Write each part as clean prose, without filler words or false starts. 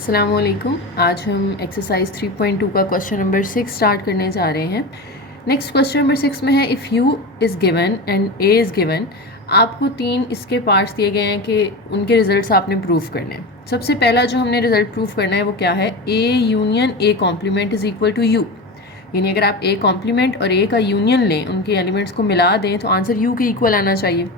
अस्सलाम वालेकुम। आज हम एक्सरसाइज 3.2 का क्वेश्चन नंबर 6 स्टार्ट करने जा रहे हैं। नेक्स्ट क्वेश्चन नंबर 6 में है if you is given and A is given. आपको तीन इसके पार्ट्स दिए गए हैं कि उनके रिजल्ट्स आपने प्रूव करने हैं। सबसे पहला जो हमने रिजल्ट प्रूव करना है वो क्या है, A union A complement is equal to U. यानी अगर आप ए कॉम्प्लीमेंट और ए का यूनियन लें, उनके एलिमेंट्स को मिला दें तो आंसर यू के इक्वल आना चाहिए।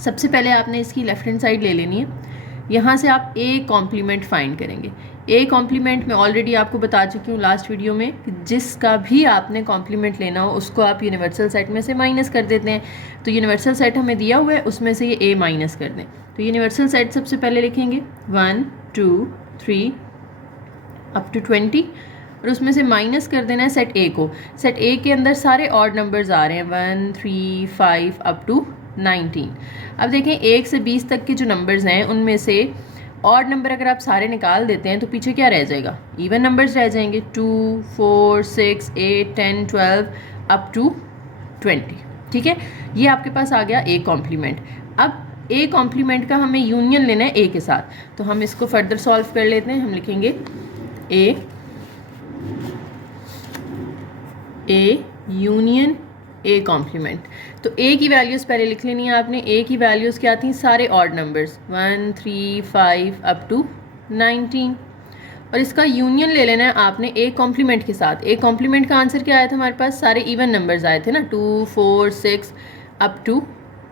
सबसे पहले आपने इसकी लेफ्ट हैंड साइड ले लेनी है। यहाँ से आप ए कॉम्प्लीमेंट फाइंड करेंगे। ए कॉम्प्लीमेंट में ऑलरेडी आपको बता चुकी हूँ लास्ट वीडियो में कि जिसका भी आपने कॉम्प्लीमेंट लेना हो उसको आप यूनिवर्सल सेट में से माइनस कर देते हैं। तो यूनिवर्सल सेट हमें दिया हुआ है, उसमें से ये ए माइनस कर दें। तो यूनिवर्सल सेट सबसे पहले लिखेंगे 1 2 3 अप टू 20 और उसमें से माइनस कर देना है सेट ए को। सेट ए के अंदर सारे ऑड नंबर्स आ रहे हैं 1 3 5 अप टू 19। अब देखें 1 से 20 तक के जो नंबर्स हैं उनमें से ऑड नंबर अगर आप सारे निकाल देते हैं तो पीछे क्या रह जाएगा, इवन नंबर्स रह जाएंगे 2 4 6 8 10 12 अप टू 20। ठीक है, ये आपके पास आ गया ए कॉम्प्लीमेंट। अब ए कॉम्प्लीमेंट का हमें यूनियन लेना है ए के साथ, तो हम इसको फर्दर सॉल्व कर लेते हैं। हम लिखेंगे ए यूनियन ए कॉम्प्लीमेंट। तो ए की वैल्यूज़ पहले लिख लेनी है आपने। ए की वैल्यूज़ क्या थी, सारे ऑड नंबर्स 1 3 5 अप टू 19 और इसका यूनियन ले लेना है आपने ए कॉम्प्लीमेंट के साथ। ए कॉम्प्लीमेंट का आंसर क्या आया था हमारे पास, सारे इवन नंबर्स आए थे ना, 2 4 6 अप टू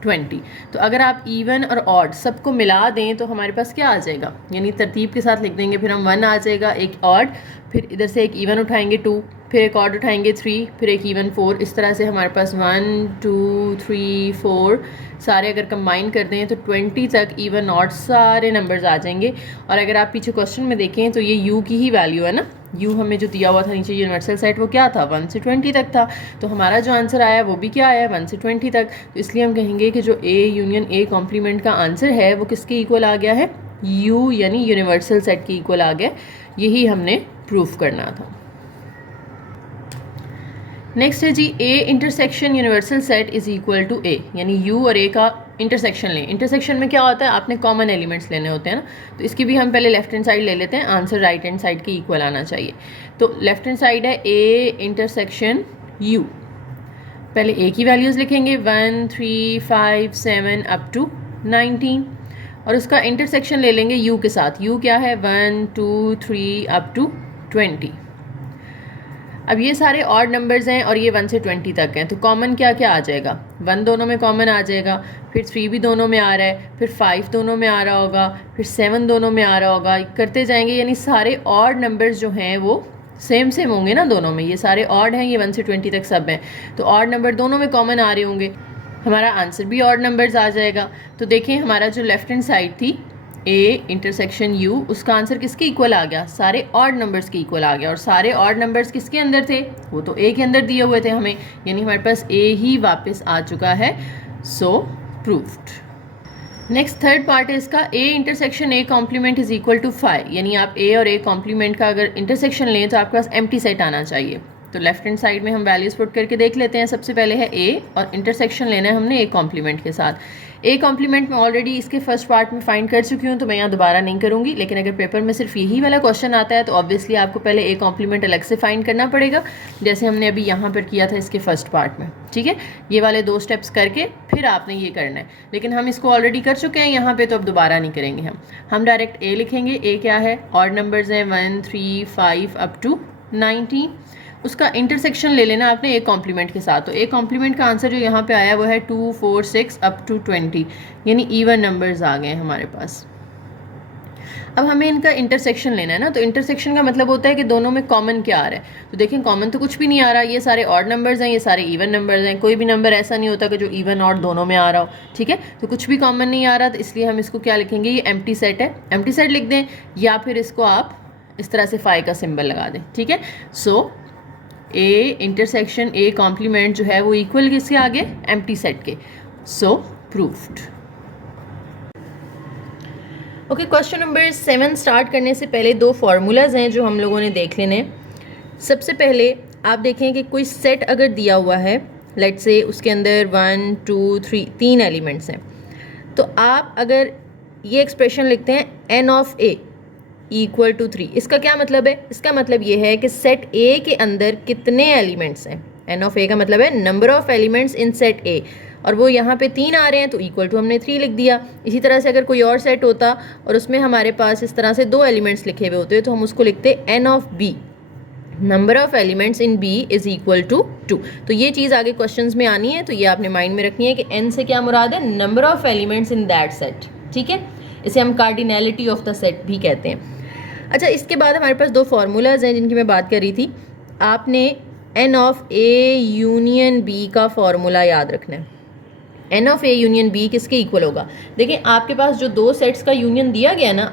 20। तो अगर आप इवन और ऑड सबको मिला दें तो हमारे पास क्या आ जाएगा, यानी तरतीब के साथ लिख देंगे। फिर हम 1 आ जाएगा, एक ऑड, फिर इधर से एक इवन उठाएंगे 2, फिर एक ऑड उठाएंगे 3, फिर एक इवन 4। इस तरह से हमारे पास 1 2 3 4 सारे अगर कंबाइन कर दें तो 20 तक इवन ऑड सारे नंबर्स आ जाएंगे। और अगर आप पीछे क्वेश्चन में देखें तो ये यू की ही वैल्यू है ना, यू हमें जो दिया हुआ था नीचे यूनिवर्सल सेट वो क्या था, 1 से 20 तक था। तो हमारा जो आंसर आया वो भी क्या आया, 1 से 20 तक। तो इसलिए हम कहेंगे कि जो ए यूनियन ए कॉम्प्लीमेंट का आंसर है वो किसके इक्वल आ गया है, यू यानी यूनिवर्सल सेट के इक्वल आ गया। यही हमने प्रूफ करना था। नेक्स्ट है जी, A intersection universal set is equal to A, यानी यू और ए का इंटरसेक्शन लें। इंटरसेक्शन में क्या होता है, आपने कॉमन एलिमेंट्स लेने होते हैं ना, तो इसकी भी हम पहले लेफ्ट हैंड साइड ले लेते हैं। आंसर राइट हैंड साइड के इक्वल आना चाहिए। तो लेफ्ट हैंड साइड है ए इंटरसेक्शन यू। पहले ए की वैल्यूज़ लिखेंगे 1 3 5 7 अप टू 19 और उसका इंटरसेक्शन ले लेंगे यू के साथ। यू क्या है, 1 2 3 अप टू 20। अब ये सारे ऑड नंबर्स हैं और ये 1 से 20 तक हैं, तो कॉमन क्या क्या आ जाएगा, 1 दोनों में कॉमन आ जाएगा, फिर 3 भी दोनों में आ रहा है, फिर 5 दोनों में आ रहा होगा, फिर 7 दोनों में आ रहा होगा, करते जाएंगे। यानी सारे ऑड नंबर्स जो हैं वो सेम सेम होंगे ना दोनों में। ये सारे ऑड हैं, ये 1 से 20 तक सब हैं, तो ऑड नंबर दोनों में कॉमन आ रहे होंगे, हमारा आंसर भी ऑड नंबर्स आ जाएगा। तो देखें हमारा जो लेफ्ट हैंड साइड थी ए इंटरसेक्शन यू, उसका आंसर किसके इक्वल आ गया, सारे ऑड नंबर्स के इक्वल आ गया। और सारे ऑड नंबर्स किसके अंदर थे, वो तो ए के अंदर दिए हुए थे हमें, यानी हमारे पास ए ही वापस आ चुका है। So proved. Next third part है इसका, A intersection A complement is equal to 5, यानी आप ए और ए कॉम्प्लीमेंट का अगर इंटरसेक्शन लें तो आपके पास एम्प्टी सेट आना चाहिए। तो लेफ्ट हैंड साइड में हम वैल्यूज पुट करके देख लेते हैं। सबसे पहले है ए और इंटरसेक्शन लेना है हमने ए कॉम्प्लीमेंट के साथ। ए कॉम्प्लीमेंट में ऑलरेडी इसके फर्स्ट पार्ट में फाइंड कर चुकी हूँ, तो मैं यहाँ दोबारा नहीं करूँगी। लेकिन अगर पेपर में सिर्फ यही वाला क्वेश्चन आता है तो ऑब्वियसली आपको पहले ए कॉम्प्लीमेंट अलग से फाइंड करना पड़ेगा, जैसे हमने अभी यहाँ पर किया था इसके फर्स्ट पार्ट में। ठीक है, ये वाले 2 स्टेप्स करके फिर आपने ये करना है, लेकिन हम इसको ऑलरेडी कर चुके हैं यहाँ पे, तो अब दोबारा नहीं करेंगे हम डायरेक्ट ए लिखेंगे। ए क्या है, ऑड नंबर्स हैं 1 3 5 अप टू 19। उसका इंटरसेक्शन ले लेना आपने ए कॉम्प्लीमेंट के साथ। तो ए कॉम्प्लीमेंट का आंसर जो यहाँ पे आया वो है 2 4 6 अप टू 20, यानी इवन नंबर्स आ गए हमारे पास। अब हमें इनका इंटरसेक्शन लेना है ना, तो इंटरसेक्शन का मतलब होता है कि दोनों में कॉमन क्या आ रहा है। तो देखें कॉमन तो कुछ भी नहीं आ रहा, ये सारे ऑड नंबर्स हैं, ये सारे इवन नंबर्स हैं। कोई भी नंबर ऐसा नहीं होता कि जो इवन ऑड दोनों में आ रहा हो। ठीक है, तो कुछ भी कॉमन नहीं आ रहा, तो इसलिए हम इसको क्या लिखेंगे, ये एम्प्टी सेट है। एम्प्टी सेट लिख दें, या फिर इसको आप इस तरह से 5 का सिंबल लगा दें। ठीक है, सो ए इंटरसेक्शन ए कॉम्प्लीमेंट जो है वो इक्वल किसके आगे, एम्प्टी सेट के। So proved. Okay, question number 7 start करने से पहले 2 फार्मूलाज हैं जो हम लोगों ने देख लेने हैं। सबसे पहले आप देखें कि कोई सेट अगर दिया हुआ है, लेट्स से उसके अंदर 1 2 3 3 एलिमेंट्स हैं, तो आप अगर ये एक्सप्रेशन लिखते हैं n of A, equal to 3। इसका क्या मतलब है? इसका मतलब ये है कि सेट ए के अंदर कितने एलिमेंट्स हैं। एन ऑफ ए का मतलब है number of elements in set ए, और वो यहाँ पे 3 आ रहे हैं तो इक्वल टू हमने 3 लिख दिया। इसी तरह से अगर कोई और सेट होता और उसमें हमारे पास इस तरह से 2 एलिमेंट्स लिखे हुए होते तो हम उसको लिखते n of B, number of elements in B is equal to 2। तो ये चीज़ आगे क्वेश्चंस में आनी है, तो ये आपने माइंड में रखनी है कि एन से क्या मुराद है, number of elements in that set. ठीक है, इसे हम कार्डिनैलिटी ऑफ द सेट भी कहते हैं। अच्छा, इसके बाद हमारे पास 2 फार्मूलाज हैं जिनकी मैं बात कर रही थी। आपने n of A union B का फार्मूला याद रखना है। N of A union B किसके इक्वल होगा? देखिए, आपके पास जो 2 सेट्स का यूनियन दिया गया ना,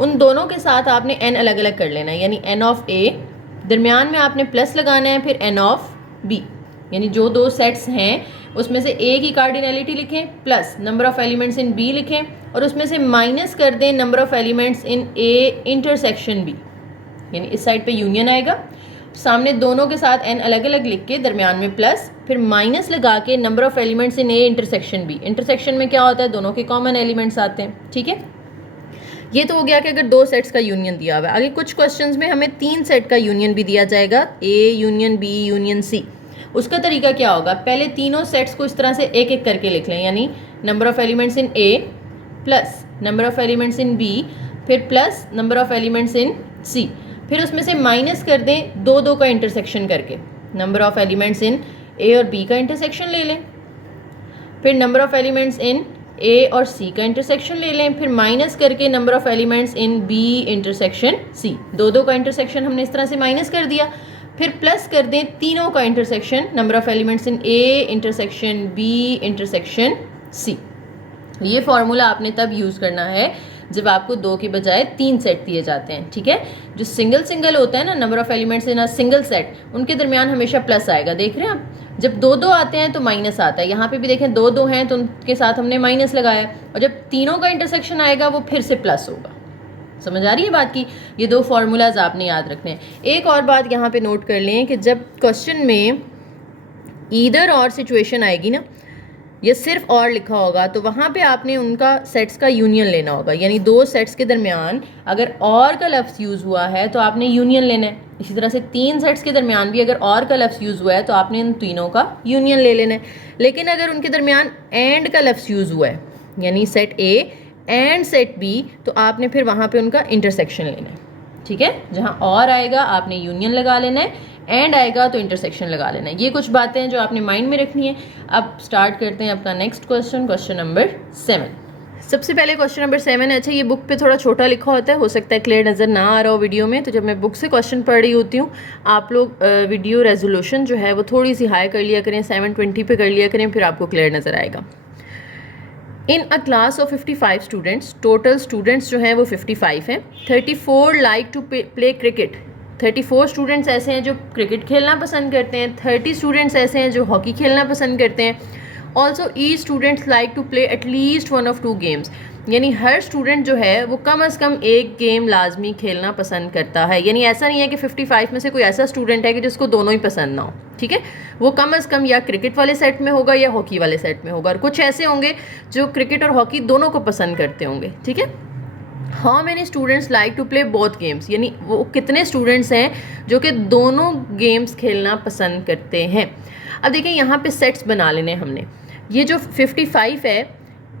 उन दोनों के साथ आपने एन अलग अलग कर लेना है। यानी एन ऑफ ए, दरमियान में आपने प्लस लगाना है, फिर एन ऑफ बी, यानी जो 2 सेट्स हैं उसमें से ए की कार्डिनैलिटी लिखें, plus number of elements in B लिखें, और उसमें से माइनस कर दें number of elements in A intersection B, यानी इस साइड पे यूनियन आएगा। सामने दोनों के साथ एन अलग अलग लिख के दरमियान में प्लस, फिर माइनस लगा के number of elements in A intersection B. Intersection में क्या होता है, दोनों के कॉमन एलिमेंट्स आते हैं। ठीक है, ये तो हो गया कि अगर 2 सेट्स का यूनियन दिया हुआ है। आगे कुछ क्वेश्चंस में हमें 3 सेट का यूनियन भी दिया जाएगा, A union B union C. उसका तरीका क्या होगा, पहले तीनों सेट्स को इस तरह से एक एक करके लिख लें, यानी number of elements in A plus number of elements in B, फिर plus number of elements in C, फिर उसमें से माइनस कर दें 2 का इंटरसेक्शन करके। Number of elements in A और बी का इंटरसेक्शन ले लें, फिर number of elements in A और सी का इंटरसेक्शन ले लें, फिर माइनस करके number of elements in B intersection C. 2 का इंटरसेक्शन हमने इस तरह से माइनस कर दिया, फिर प्लस कर दें तीनों का intersection, number of elements in A intersection B intersection C. ये फार्मूला आपने तब यूज़ करना है जब आपको 2 की बजाय 3 सेट दिए जाते हैं। ठीक है, जो सिंगल सिंगल होता है ना, number of elements in a single set, उनके दरमियान हमेशा प्लस आएगा। देख रहे हैं आप, जब 2 आते हैं तो माइनस आता है। यहाँ पे भी देखें 2 हैं तो उनके साथ हमने माइनस लगाया, और जब तीनों का इंटरसेक्शन आएगा वो फिर से प्लस होगा। समझ आ रही है बात की? ये 2 फार्मूलाज आपने याद रखने हैं। एक और बात यहाँ पे नोट कर लें कि जब क्वेश्चन में ईदर और सिचुएशन आएगी ना, या सिर्फ और लिखा होगा, तो वहाँ पे आपने उनका सेट्स का यूनियन लेना होगा। यानी 2 सेट्स के दरमियान अगर और का लफ्ज़ यूज़ हुआ है तो आपने यूनियन लेना है। इसी तरह से 3 सेट्स के दरमियान भी अगर और का लफ्ज़ यूज़ हुआ है तो आपने इन तीनों का यूनियन ले लेना है। लेकिन अगर उनके दरमियान एंड का लफ्ज़ यूज़ हुआ है, यानी set A and set B, तो आपने फिर वहाँ पर उनका इंटरसेक्शन लेना है। ठीक है, जहाँ और आएगा आपने यूनियन लगा लेना है, एंड आएगा तो इंटरसेक्शन लगा लेना है। ये कुछ बातें हैं जो आपने माइंड में रखनी है। अब स्टार्ट करते हैं अपना नेक्स्ट क्वेश्चन, क्वेश्चन नंबर 7। सबसे पहले क्वेश्चन नंबर 7 है। अच्छा, ये बुक पे थोड़ा छोटा लिखा होता है, हो सकता है क्लियर नज़र ना आ रहा हो वीडियो में, तो जब मैं बुक से क्वेश्चन पढ़ रही होती हूँ आप लोग वीडियो रेजोल्यूशन जो है वो थोड़ी सी हाई कर लिया करें, 720 पे कर लिया करें, फिर आपको क्लियर नज़र आएगा। In a class of 55 students, total students जो हैं वो 55 हैं। 34 like to play cricket. 34 students ऐसे हैं जो क्रिकेट खेलना पसंद करते हैं। 30 स्टूडेंट्स ऐसे हैं जो हॉकी खेलना पसंद करते हैं। Also each students like to play at least 1 of 2 games. यानी हर स्टूडेंट जो है वो कम अज़ कम एक गेम लाजमी खेलना पसंद करता है। यानी ऐसा नहीं है कि 55 में से कोई ऐसा स्टूडेंट है कि जिसको दोनों ही पसंद ना हो। ठीक है, वो कम अज़ कम या क्रिकेट वाले सेट में होगा या हॉकी वाले सेट में होगा, और कुछ ऐसे होंगे जो क्रिकेट और हॉकी दोनों को पसंद करते होंगे। ठीक है, how many students like to play both games, यानी वो कितने स्टूडेंट्स हैं जो कि दोनों गेम्स खेलना पसंद करते हैं। अब देखिए, यहाँ पे सेट्स बना लेने हमने। ये जो 55 है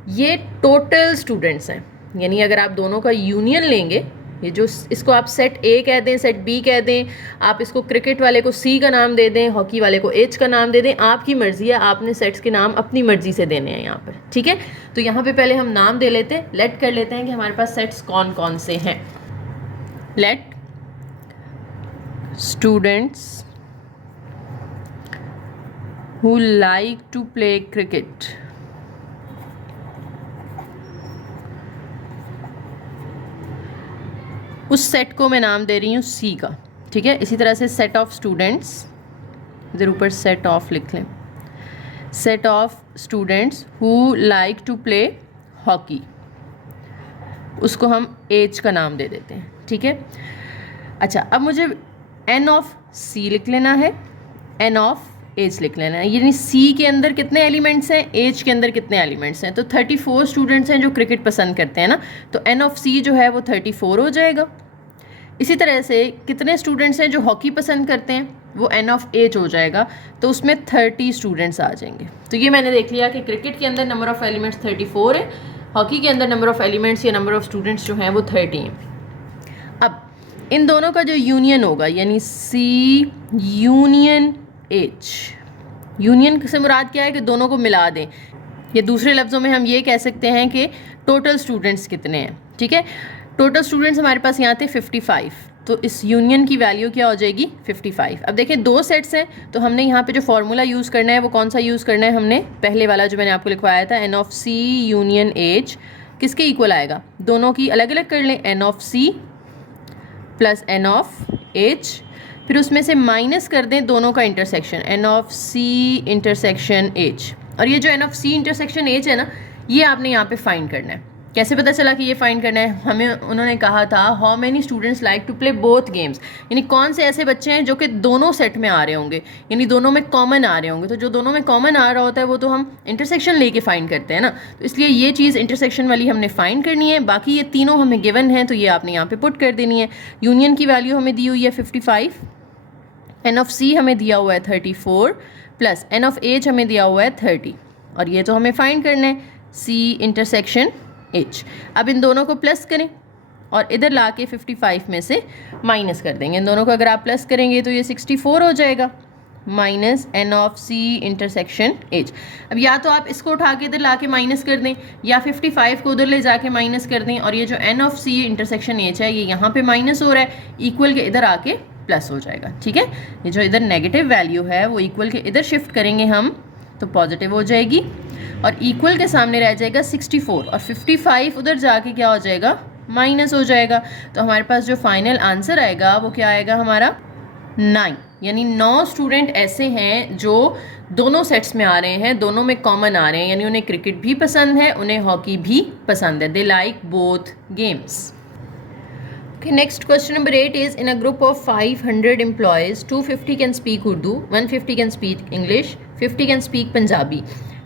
ये टोटल स्टूडेंट्स हैं, यानी अगर आप दोनों का यूनियन लेंगे, ये जो इसको आप सेट ए कह दें, सेट बी कह दें, आप इसको क्रिकेट वाले को सी का नाम दे दें, हॉकी वाले को एच का नाम दे दें, आपकी मर्ज़ी है, आपने सेट्स के नाम अपनी मर्ज़ी से देने हैं यहाँ पर। ठीक है, तो यहाँ पे पहले हम नाम दे लेते हैं, लेट कर लेते हैं कि हमारे पास सेट्स कौन कौन से हैं। Let students who like to play cricket, उस सेट को मैं नाम दे रही हूँ सी का। ठीक है, इसी तरह से सेट ऑफ स्टूडेंट्स, इधर ऊपर सेट ऑफ लिख लें, set of students who like to play hockey, उसको हम एच का नाम दे देते हैं। ठीक है, अच्छा, अब मुझे एन ऑफ सी लिख लेना है, एन ऑफ एच लिख लेना है। यानी सी के अंदर कितने एलिमेंट्स हैं, एच के अंदर कितने एलिमेंट्स हैं। तो 34 स्टूडेंट्स हैं जो क्रिकेट पसंद करते हैं ना, तो एन ऑफ सी जो है वो 34 हो जाएगा। इसी तरह से कितने स्टूडेंट्स हैं जो हॉकी पसंद करते हैं, वो n ऑफ h हो जाएगा, तो उसमें 30 स्टूडेंट्स आ जाएंगे। तो ये मैंने देख लिया कि क्रिकेट के अंदर नंबर ऑफ़ एलिमेंट्स 34 है, हॉकी के अंदर नंबर ऑफ़ एलिमेंट्स या नंबर ऑफ़ स्टूडेंट्स जो हैं वो 30 हैं। अब इन दोनों का जो यूनियन होगा, यानी C यूनियन H, यूनियन से मुराद क्या है कि दोनों को मिला दें, या दूसरे लफ्ज़ों में हम ये कह सकते हैं कि टोटल स्टूडेंट्स कितने हैं। ठीक है, टोटल स्टूडेंट्स हमारे पास यहाँ थे 55, तो इस यूनियन की वैल्यू क्या हो जाएगी 55। अब देखें दो सेट्स हैं, तो हमने यहाँ पे जो फार्मूला यूज़ करना है वो कौन सा यूज़ करना है, हमने पहले वाला जो मैंने आपको लिखवाया था n of C union H किसके इक्वल आएगा, दोनों की अलग अलग कर लें, n of C plus n of H, फिर उसमें से माइनस कर दें दोनों का intersection, n of C intersection H। और ये जो n of C intersection H है ना, ये आपने यहाँ पे फाइंड करना है। कैसे पता चला कि ये फाइंड करना है, हमें उन्होंने कहा था how many students like to play both games, यानी कौन से ऐसे बच्चे हैं जो कि दोनों सेट में आ रहे होंगे, यानी दोनों में कॉमन आ रहे होंगे। तो जो दोनों में कॉमन आ रहा होता है वो तो हम इंटरसेक्शन लेके फाइंड करते हैं ना, तो इसलिए ये चीज़ इंटरसेक्शन वाली हमने फाइंड करनी है। बाकी ये तीनों हमें गिवन हैं, तो ये आपने यहाँ पे पुट कर देनी है। यूनियन की वैल्यू हमें दी हुई है 55, n ऑफ C हमें दिया हुआ है 34 प्लस n ऑफ H हमें दिया हुआ है 30, और ये तो हमें फाइंड करना है C इंटरसेक्शन H। अब इन दोनों को प्लस करें और इधर ला के 55 में से माइनस कर देंगे। इन दोनों को अगर आप प्लस करेंगे तो ये 64 हो जाएगा, minus n of C intersection H। अब या तो आप इसको उठा के इधर ला के माइनस कर दें, या 55 को उधर ले जाके माइनस कर दें, और ये जो n of C intersection H है ये यहाँ पे माइनस हो रहा है, इक्वल के इधर आके प्लस हो जाएगा। ठीक है, ये जो इधर नेगेटिव वैल्यू है वो इक्वल के इधर शिफ्ट करेंगे हम तो पॉजिटिव हो जाएगी, और इक्वल के सामने रह जाएगा 64, और 55 उधर जाके क्या हो जाएगा, माइनस हो जाएगा। तो हमारे पास जो फाइनल आंसर आएगा वो क्या आएगा हमारा 9, यानी 9 स्टूडेंट ऐसे हैं जो दोनों सेट्स में आ रहे हैं, दोनों में कॉमन आ रहे हैं, यानी उन्हें क्रिकेट भी पसंद है, उन्हें हॉकी भी पसंद है, they like both games. Okay, next question number 8 is in a group of 500 employees 250 can speak Urdu, 150 can speak English, 50 can speak Punjabi।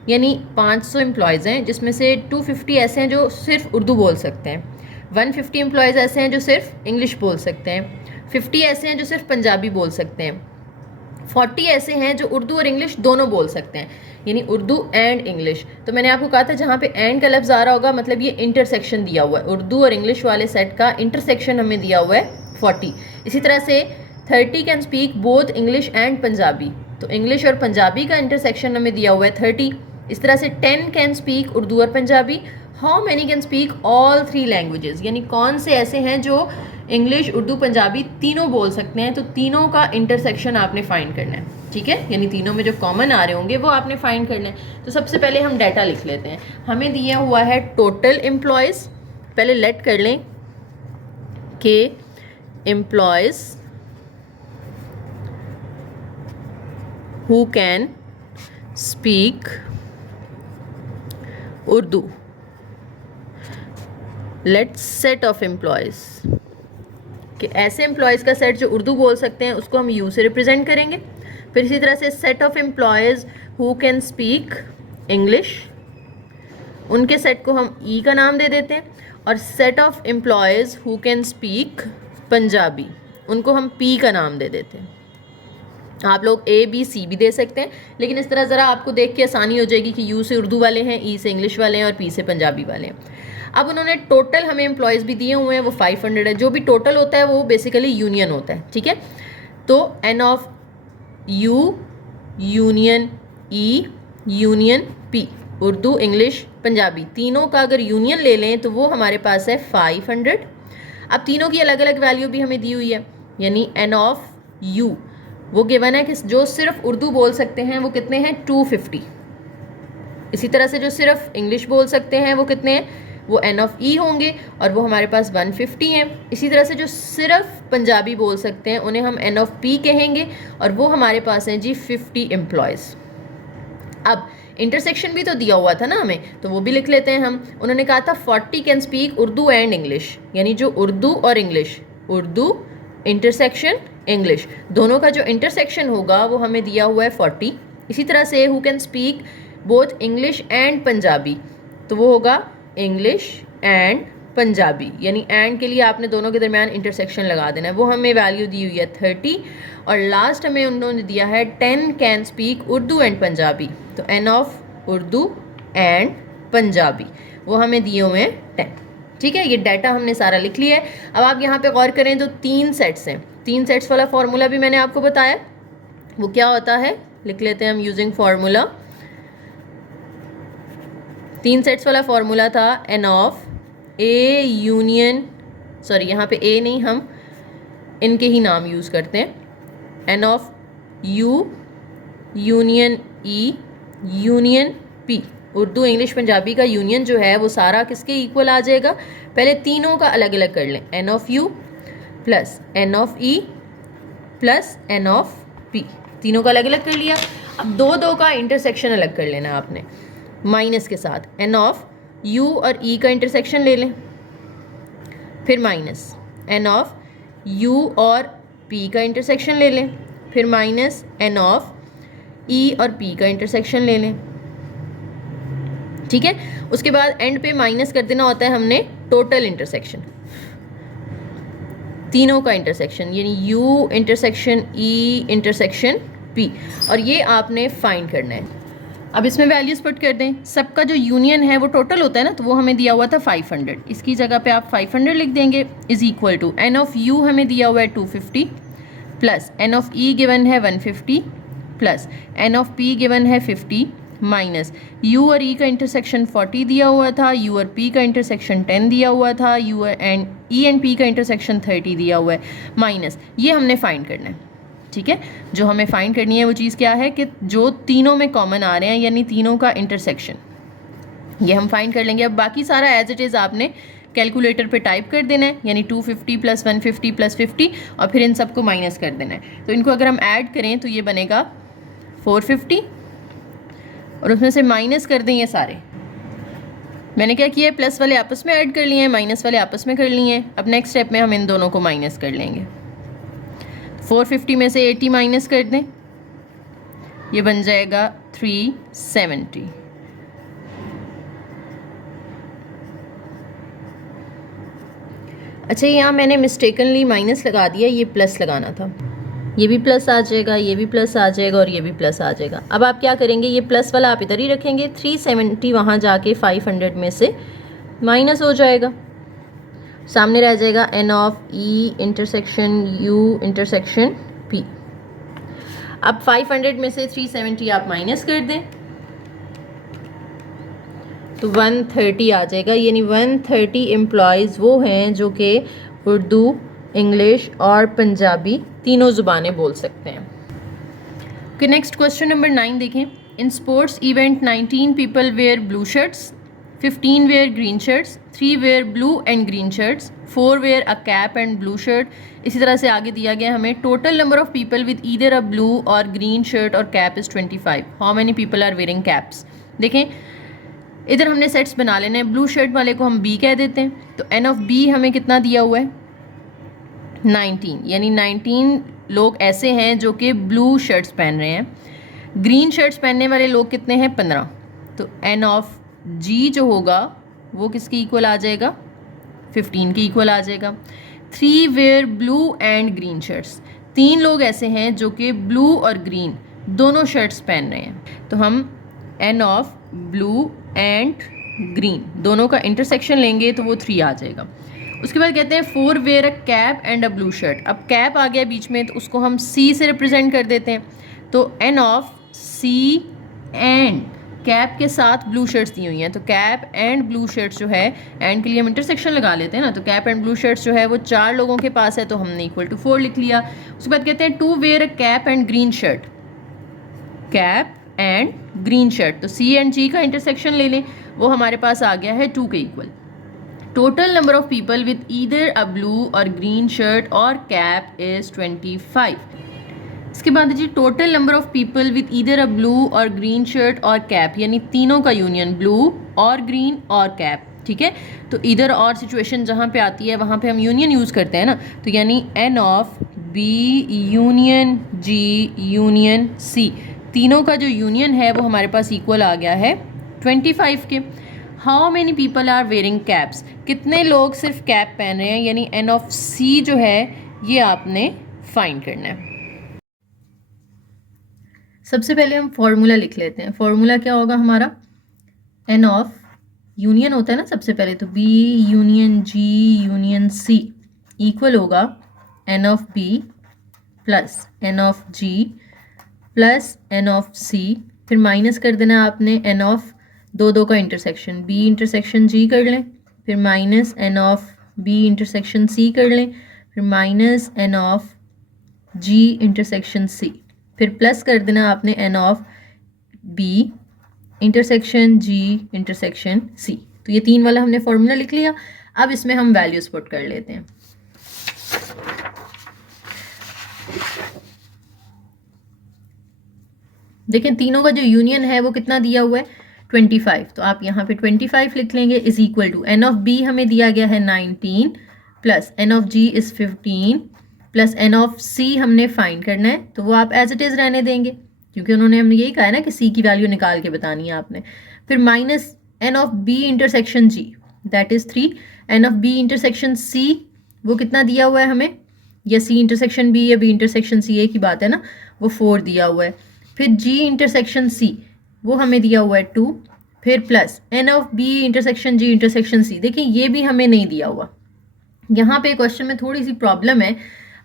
यानी 500 एम्प्लॉयज़ हैं जिसमें से 250 ऐसे हैं जो सिर्फ उर्दू बोल सकते हैं, 150 एम्प्लॉयज़ ऐसे हैं जो सिर्फ इंग्लिश बोल सकते हैं, 50 ऐसे हैं जो सिर्फ पंजाबी बोल सकते हैं, 40 ऐसे हैं जो उर्दू और इंग्लिश दोनों बोल सकते हैं, यानी उर्दू एंड इंग्लिश। तो मैंने आपको कहा था जहाँ पे एंड का लफ्ज़ आ रहा होगा मतलब ये इंटरसेक्शन दिया हुआ है, उर्दू और इंग्लिश वाले सेट का इंटरसेक्शन हमें दिया हुआ है 40। इसी तरह से 30 can speak both English and Punjabi, तो इंग्लिश और पंजाबी का इंटरसेक्शन हमें दिया हुआ है 30। इस तरह से 10 कैन स्पीक उर्दू और Punjabi. How many can speak all 3 languages, यानी कौन से ऐसे हैं जो इंग्लिश उर्दू पंजाबी तीनों बोल सकते हैं, तो तीनों का इंटरसेक्शन आपने फाइंड करना है। ठीक है, यानी तीनों में जो कॉमन आ रहे होंगे वो आपने फाइंड करना है। तो सबसे पहले हम डाटा लिख लेते हैं। हमें दिया हुआ है टोटल एम्प्लॉयज़, पहले लेट कर लें कि employees who can speak Urdu, let's set of employees, कि ऐसे एम्प्लॉयज़ का सेट जो उर्दू बोल सकते हैं उसको हम यू से रिप्रेजेंट करेंगे। फिर इसी तरह से set of employees who can speak English, उनके सेट को हम ई का नाम दे देते हैं, और set of employees who can speak Punjabi, उनको हम पी का नाम दे देते हैं। आप लोग ए बी सी भी दे सकते हैं, लेकिन इस तरह ज़रा आपको देख के आसानी हो जाएगी कि यू से उर्दू वाले हैं, ई से इंग्लिश वाले हैं और पी से पंजाबी वाले हैं। अब उन्होंने टोटल हमें एम्प्लॉयज़ भी दिए हुए हैं, वो 500 है। जो भी टोटल होता है वो बेसिकली यूनियन होता है। ठीक है, तो N of U union E union P, Urdu English Punjabi तीनों का अगर यूनियन ले लें तो वो हमारे पास है 500। अब तीनों की अलग अलग वैल्यू भी हमें दी हुई है, यानी एन ऑफ यू वो गिवन है कि जो सिर्फ उर्दू बोल सकते हैं वो कितने हैं 250। इसी तरह से जो सिर्फ इंग्लिश बोल सकते हैं वो कितने हैं, वो एन ऑफ ई होंगे और वो हमारे पास 150 हैं। इसी तरह से जो सिर्फ पंजाबी बोल सकते हैं उन्हें हम एन ऑफ पी कहेंगे और वो हमारे पास हैं जी 50 एम्प्लॉयज़। अब इंटरसेक्शन भी तो दिया हुआ था ना हमें, तो वो भी लिख लेते हैं हम। उन्होंने कहा था 40 can speak Urdu and English, यानी जो उर्दू और इंग्लिश, उर्दू इंटरसेक्शन इंग्लिश, दोनों का जो इंटरसेक्शन होगा वो हमें दिया हुआ है 40। इसी तरह से who can speak both English and Punjabi, तो वो होगा इंग्लिश एंड पंजाबी, यानी एंड के लिए आपने दोनों के दरमियान इंटरसेक्शन लगा देना है। वो हमें वैल्यू दी हुई है 30 और लास्ट हमें उन्होंने दिया है 10 can speak Urdu and Punjabi. तो N of Urdu and Punjabi वो हमें दिए हुए हैं 10। ठीक है, ये डाटा हमने सारा लिख लिया है। अब आप यहाँ पे गौर करें तो 3 सेट्स हैं। 3 सेट्स वाला फार्मूला भी मैंने आपको बताया, वो क्या होता है, लिख लेते हैं हम यूजिंग फार्मूला। 3 सेट्स वाला फार्मूला था n of A union, sorry यहाँ पे ए नहीं, हम इनके ही नाम यूज़ करते हैं, n of U union E union P. Urdu English Punjabi का यूनियन जो है वो सारा किसके इक्वल आ जाएगा, पहले तीनों का अलग अलग कर लें, n of U plus N of E plus N of P, तीनों का अलग अलग कर लिया। अब दो का इंटरसेक्शन अलग कर लेना आपने माइनस के साथ, एन ऑफ यू और ई का इंटरसेक्शन ले लें, फिर माइनस एन ऑफ यू और पी का इंटरसेक्शन ले लें, फिर माइनस एन ऑफ ई और पी का इंटरसेक्शन ले लें। ठीक है, उसके बाद एंड पे माइनस कर देना होता है हमने टोटल इंटरसेक्शन, तीनों का इंटरसेक्शन, यानी you intersection E intersection P, और ये आपने फाइंड करना है। अब इसमें वैल्यूज़ पुट कर दें। सबका जो यूनियन है वो टोटल होता है ना, तो वो हमें दिया हुआ था 500, इसकी जगह पे आप 500 लिख देंगे, is equal to n of U हमें दिया हुआ है 250 plus N of E given है 150 plus N of P given है 50 माइनस यू और ई का इंटरसेक्शन 40 दिया हुआ था, यू और पी का इंटरसेक्शन 10 दिया हुआ था, you and E and P का इंटरसेक्शन 30 दिया हुआ है, माइनस ये हमने फाइंड करना है। ठीक है, जो हमें फाइंड करनी है वो चीज़ क्या है कि जो तीनों में कॉमन आ रहे हैं, यानी तीनों का इंटरसेक्शन, ये हम फाइंड कर लेंगे। अब बाकी सारा एज इट इज़ आपने कैलकुलेटर पे टाइप कर देना है, यानी 250 प्लस 150 प्लस 50, और फिर इन सबको माइनस कर देना है। तो इनको अगर हम ऐड करें तो ये बनेगा 450 और उसमें से माइनस कर दें ये सारे। मैंने क्या किया है, प्लस वाले आपस में ऐड कर लिए हैं, माइनस वाले आपस में कर लिए हैं। अब नेक्स्ट स्टेप में हम इन दोनों को माइनस कर लेंगे। 450 में से 80 माइनस कर दें, ये बन जाएगा 370। अच्छा, यहाँ मैंने मिस्टेकनली माइनस लगा दिया, ये प्लस लगाना था। ये भी प्लस आ जाएगा, ये भी प्लस आ जाएगा और ये भी प्लस आ जाएगा। अब आप क्या करेंगे, ये प्लस वाला आप इधर ही रखेंगे, 370 वहाँ जाके 500 में से माइनस हो जाएगा, सामने रह जाएगा n of E intersection U intersection P. अब 500 में से 370 आप माइनस कर दें तो 130 आ जाएगा, यानी 130 एम्प्लॉयज़ वो हैं जो कि उर्दू इंग्लिश और पंजाबी तीनों ज़ुबानें बोल सकते हैं। ओके, नेक्स्ट क्वेश्चन नंबर 9 देखें। In sports event 19 people wear blue shirts, 15 wear green shirts, 3 wear blue and green shirts, 4 wear a cap and blue shirt. इसी तरह से आगे दिया गया हमें total number of people with either a blue और green shirt और cap is 25। How many people are wearing caps. देखें, इधर हमने सेट्स बना लेने हैं। ब्लू शर्ट वाले को हम बी कह देते हैं, तो एन ऑफ बी हमें कितना दिया हुआ है 19, यानी 19 लोग ऐसे हैं जो कि ब्लू शर्ट्स पहन रहे हैं। ग्रीन शर्ट्स पहनने वाले लोग कितने हैं 15, तो एन ऑफ जी जो होगा वो किसके इक्वल आ जाएगा 15 के इक्वल आ जाएगा। 3 wear blue and green shirts, 3 लोग ऐसे हैं जो कि ब्लू और ग्रीन दोनों शर्ट्स पहन रहे हैं, तो हम n of blue and green दोनों का इंटरसेक्शन लेंगे तो वो 3 आ जाएगा। उसके बाद कहते हैं 4 wear a cap and a blue shirt. अब कैप आ गया बीच में तो उसको हम सी से रिप्रेजेंट कर देते हैं, तो N of C and cap के साथ ब्लू शर्ट्स दी हुई हैं, तो कैप एंड ब्लू शर्ट्स जो है, एंड के लिए हम इंटरसेक्शन लगा लेते हैं ना, तो कैप एंड ब्लू शर्ट्स जो है वो 4 लोगों के पास है, तो हमने इक्वल टू 4 लिख लिया। उसके बाद कहते हैं 2 wear a cap and green shirt, cap and green shirt, तो सी एंड जी का इंटरसेक्शन ले लें, वो हमारे पास आ गया है 2 के equal. Total number of people with either a blue और ग्रीन शर्ट और कैप इज़ 25। इसके बाद जी total number of people with either a blue और ग्रीन शर्ट और कैप, यानी तीनों का यूनियन ब्लू और ग्रीन और कैप। ठीक है, तो इधर और सिचुएशन जहाँ पे आती है वहाँ पे हम यूनियन यूज़ करते हैं ना, तो यानी n of B union G union C, तीनों का जो यूनियन है वो हमारे पास इक्वल आ गया है 25 के। How many people are wearing caps, कितने लोग सिर्फ कैप पहन रहे हैं, यानी एन ऑफ सी जो है ये आपने फाइंड करना है। सबसे पहले हम फॉर्मूला लिख लेते हैं। फॉर्मूला क्या होगा हमारा, एन ऑफ यूनियन होता है ना सबसे पहले, तो B union G union C equal होगा N of B plus N of G plus N of C, फिर माइनस कर देना आपने एन ऑफ दो का इंटरसेक्शन, बी इंटरसेक्शन जी कर लें, फिर minus n of B intersection C कर लें, फिर minus n of G intersection C, फिर प्लस कर देना आपने n of B intersection G intersection C. तो ये 3 वाला हमने फॉर्मूला लिख लिया। अब इसमें हम वैल्यूज पुट कर लेते हैं। देखें तीनों का जो यूनियन है वो कितना दिया हुआ है 25, तो आप यहाँ पे 25 लिख लेंगे is equal to n of B हमें दिया गया है 19 plus N of G is 15 plus N of C हमने फाइंड करना है, तो वो आप एज इट इज रहने देंगे क्योंकि उन्होंने हमने यही कहा है ना कि सी की वैल्यू निकाल के बतानी है आपने। फिर minus n of B intersection G that is 3, n of B intersection C वो कितना दिया हुआ है हमें, या सी इंटरसेक्शन बी या बी इंटरसेक्शन सी एक ही बात है ना, वो 4 दिया हुआ है। फिर जी इंटरसेक्शन सी वो हमें दिया हुआ है 2, फिर plus N of B intersection G intersection C, देखिए ये भी हमें नहीं दिया हुआ। यहाँ पे क्वेश्चन में थोड़ी सी प्रॉब्लम है,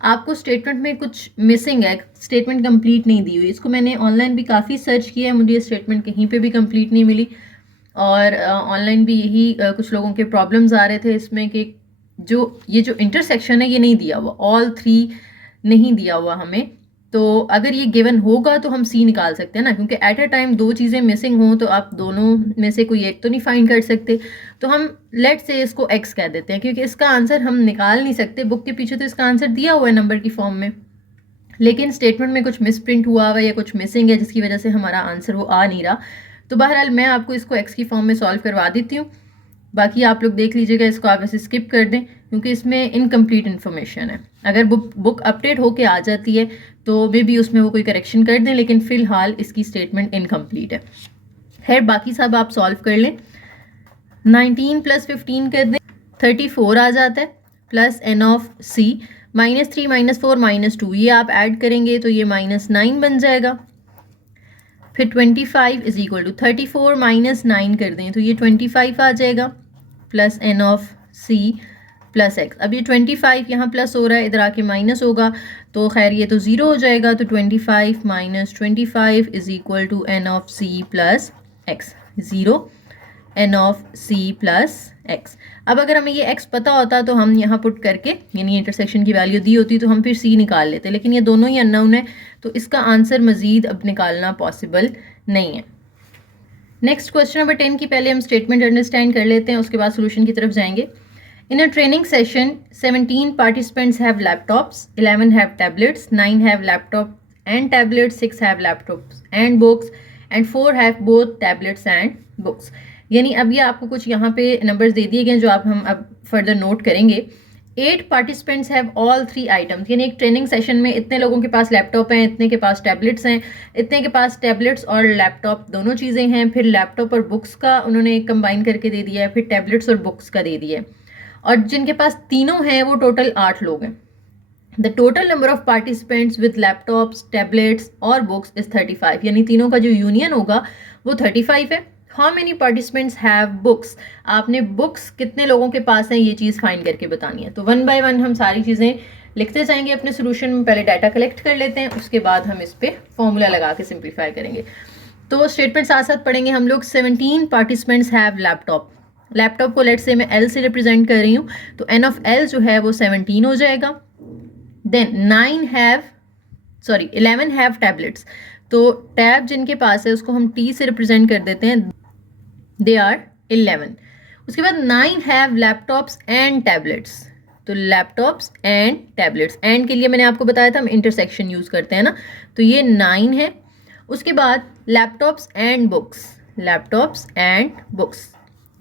आपको स्टेटमेंट में कुछ मिसिंग है, स्टेटमेंट कंप्लीट नहीं दी हुई। इसको मैंने ऑनलाइन भी काफ़ी सर्च किया है, मुझे स्टेटमेंट कहीं पे भी कंप्लीट नहीं मिली, और ऑनलाइन भी यही कुछ लोगों के प्रॉब्लम्स आ रहे थे इसमें कि ये जो इंटरसेक्शन है ये नहीं दिया हुआ, ऑल 3 नहीं दिया हुआ हमें। तो अगर ये गिवन होगा तो हम सी निकाल सकते हैं ना, क्योंकि एट अ टाइम 2 चीज़ें मिसिंग हों तो आप दोनों में से कोई एक तो नहीं फाइंड कर सकते। तो हम लेट से इसको एक्स कह देते हैं क्योंकि इसका आंसर हम निकाल नहीं सकते, बुक के पीछे तो इसका आंसर दिया हुआ है नंबर की फॉर्म में, लेकिन स्टेटमेंट में कुछ मिसप्रिंट हुआ हुआ या कुछ मिसिंग है जिसकी वजह से हमारा आंसर वो आ नहीं रहा। तो बहरहाल मैं आपको इसको एक्स की फॉर्म में सॉल्व करवा देती हूँ, बाकी आप लोग देख लीजिएगा, इसको आप ऐसे स्किप कर दें क्योंकि इसमें इनकम्प्लीट इन्फॉर्मेशन है। अगर बुक अपडेट होके आ जाती है तो मे बी उसमें वो कोई करेक्शन कर दें, लेकिन फ़िलहाल इसकी स्टेटमेंट इनकम्प्लीट है। खैर बाकी सब आप सॉल्व कर लें, 19 प्लस 15 कर दें 34 आ जाता है, प्लस एन ऑफ सी -3 -4 -2 ये आप ऐड करेंगे तो ये -9 बन जाएगा। फिर 25 इज इक्वल टू 34 -9 कर दें तो ये 25 आ जाएगा, plus N of C plus X. अब ये 25 यहाँ प्लस हो रहा है, इधर आके माइनस होगा तो खैर ये तो 0 हो जाएगा, तो 25 - 25 is equal to n of C plus X, 0 n of C plus X. अब अगर हमें ये x पता होता तो हम यहाँ पुट करके, यानी इंटरसेक्शन की वैल्यू दी होती तो हम फिर c निकाल लेते, लेकिन ये दोनों ही अननोन है तो इसका आंसर मजीद अब निकालना पॉसिबल नहीं है। नेक्स्ट क्वेश्चन नंबर 10 की पहले हम स्टेटमेंट अंडरस्टैंड कर लेते हैं, उसके बाद सोल्यूशन की तरफ जाएंगे। In a training session 17 participants have laptops, 11 have tablets, 9 have laptops and tablets, 6 have laptops and books and 4 have both tablets and books। यानी अब ये आपको कुछ यहाँ पे नंबर्स दे दिए गए जो हम अब फर्दर नोट करेंगे। 8 participants have all 3 items, यानी एक ट्रेनिंग सेशन में इतने लोगों के पास लैपटॉप हैं, इतने के पास टैबलेट्स हैं, इतने के पास टैबलेट्स और लैपटॉप दोनों चीज़ें हैं, फिर लैपटॉप और बुक्स का उन्होंने कंबाइन करके दे दिया है, फिर टैबलेट्स और बुक्स का दे दिया है, और जिनके पास तीनों हैं वो टोटल 8 लोग हैं। The total number of participants with laptops tablets और बुक्स इज 35, यानी तीनों का जो यूनियन होगा वो 35 है। How many participants have books, आपने बुक्स कितने लोगों के पास हैं ये चीज़ फाइंड करके बतानी है। तो 1 बाय 1 हम सारी चीज़ें लिखते जाएंगे अपने सोल्यूशन में, पहले डाटा कलेक्ट कर लेते हैं, उसके बाद हम इस पर फॉर्मूला लगा के सिंप्लीफाई करेंगे। तो स्टेटमेंट साथ साथ पढ़ेंगे हम लोग। 17 पार्टिसिपेंट्स हैव लैपटॉप, लैपटॉप को लेट से मैं एल से रिप्रेजेंट कर रही हूँ तो एन ऑफ एल जो है वो 17 हो जाएगा। देन 11 हैव टैबलेट्स, तो टैब जिनके पास है उसको हम टी से रिप्रेजेंट कर देते हैं, दे आर 11। उसके बाद 9 हैव लैपटॉप्स एंड टैबलेट्स, तो लैपटॉप्स एंड टैबलेट्स, एंड के लिए मैंने आपको बताया था हम इंटरसेक्शन यूज़ करते हैं ना, तो ये 9 है। उसके बाद laptops and books, laptops and books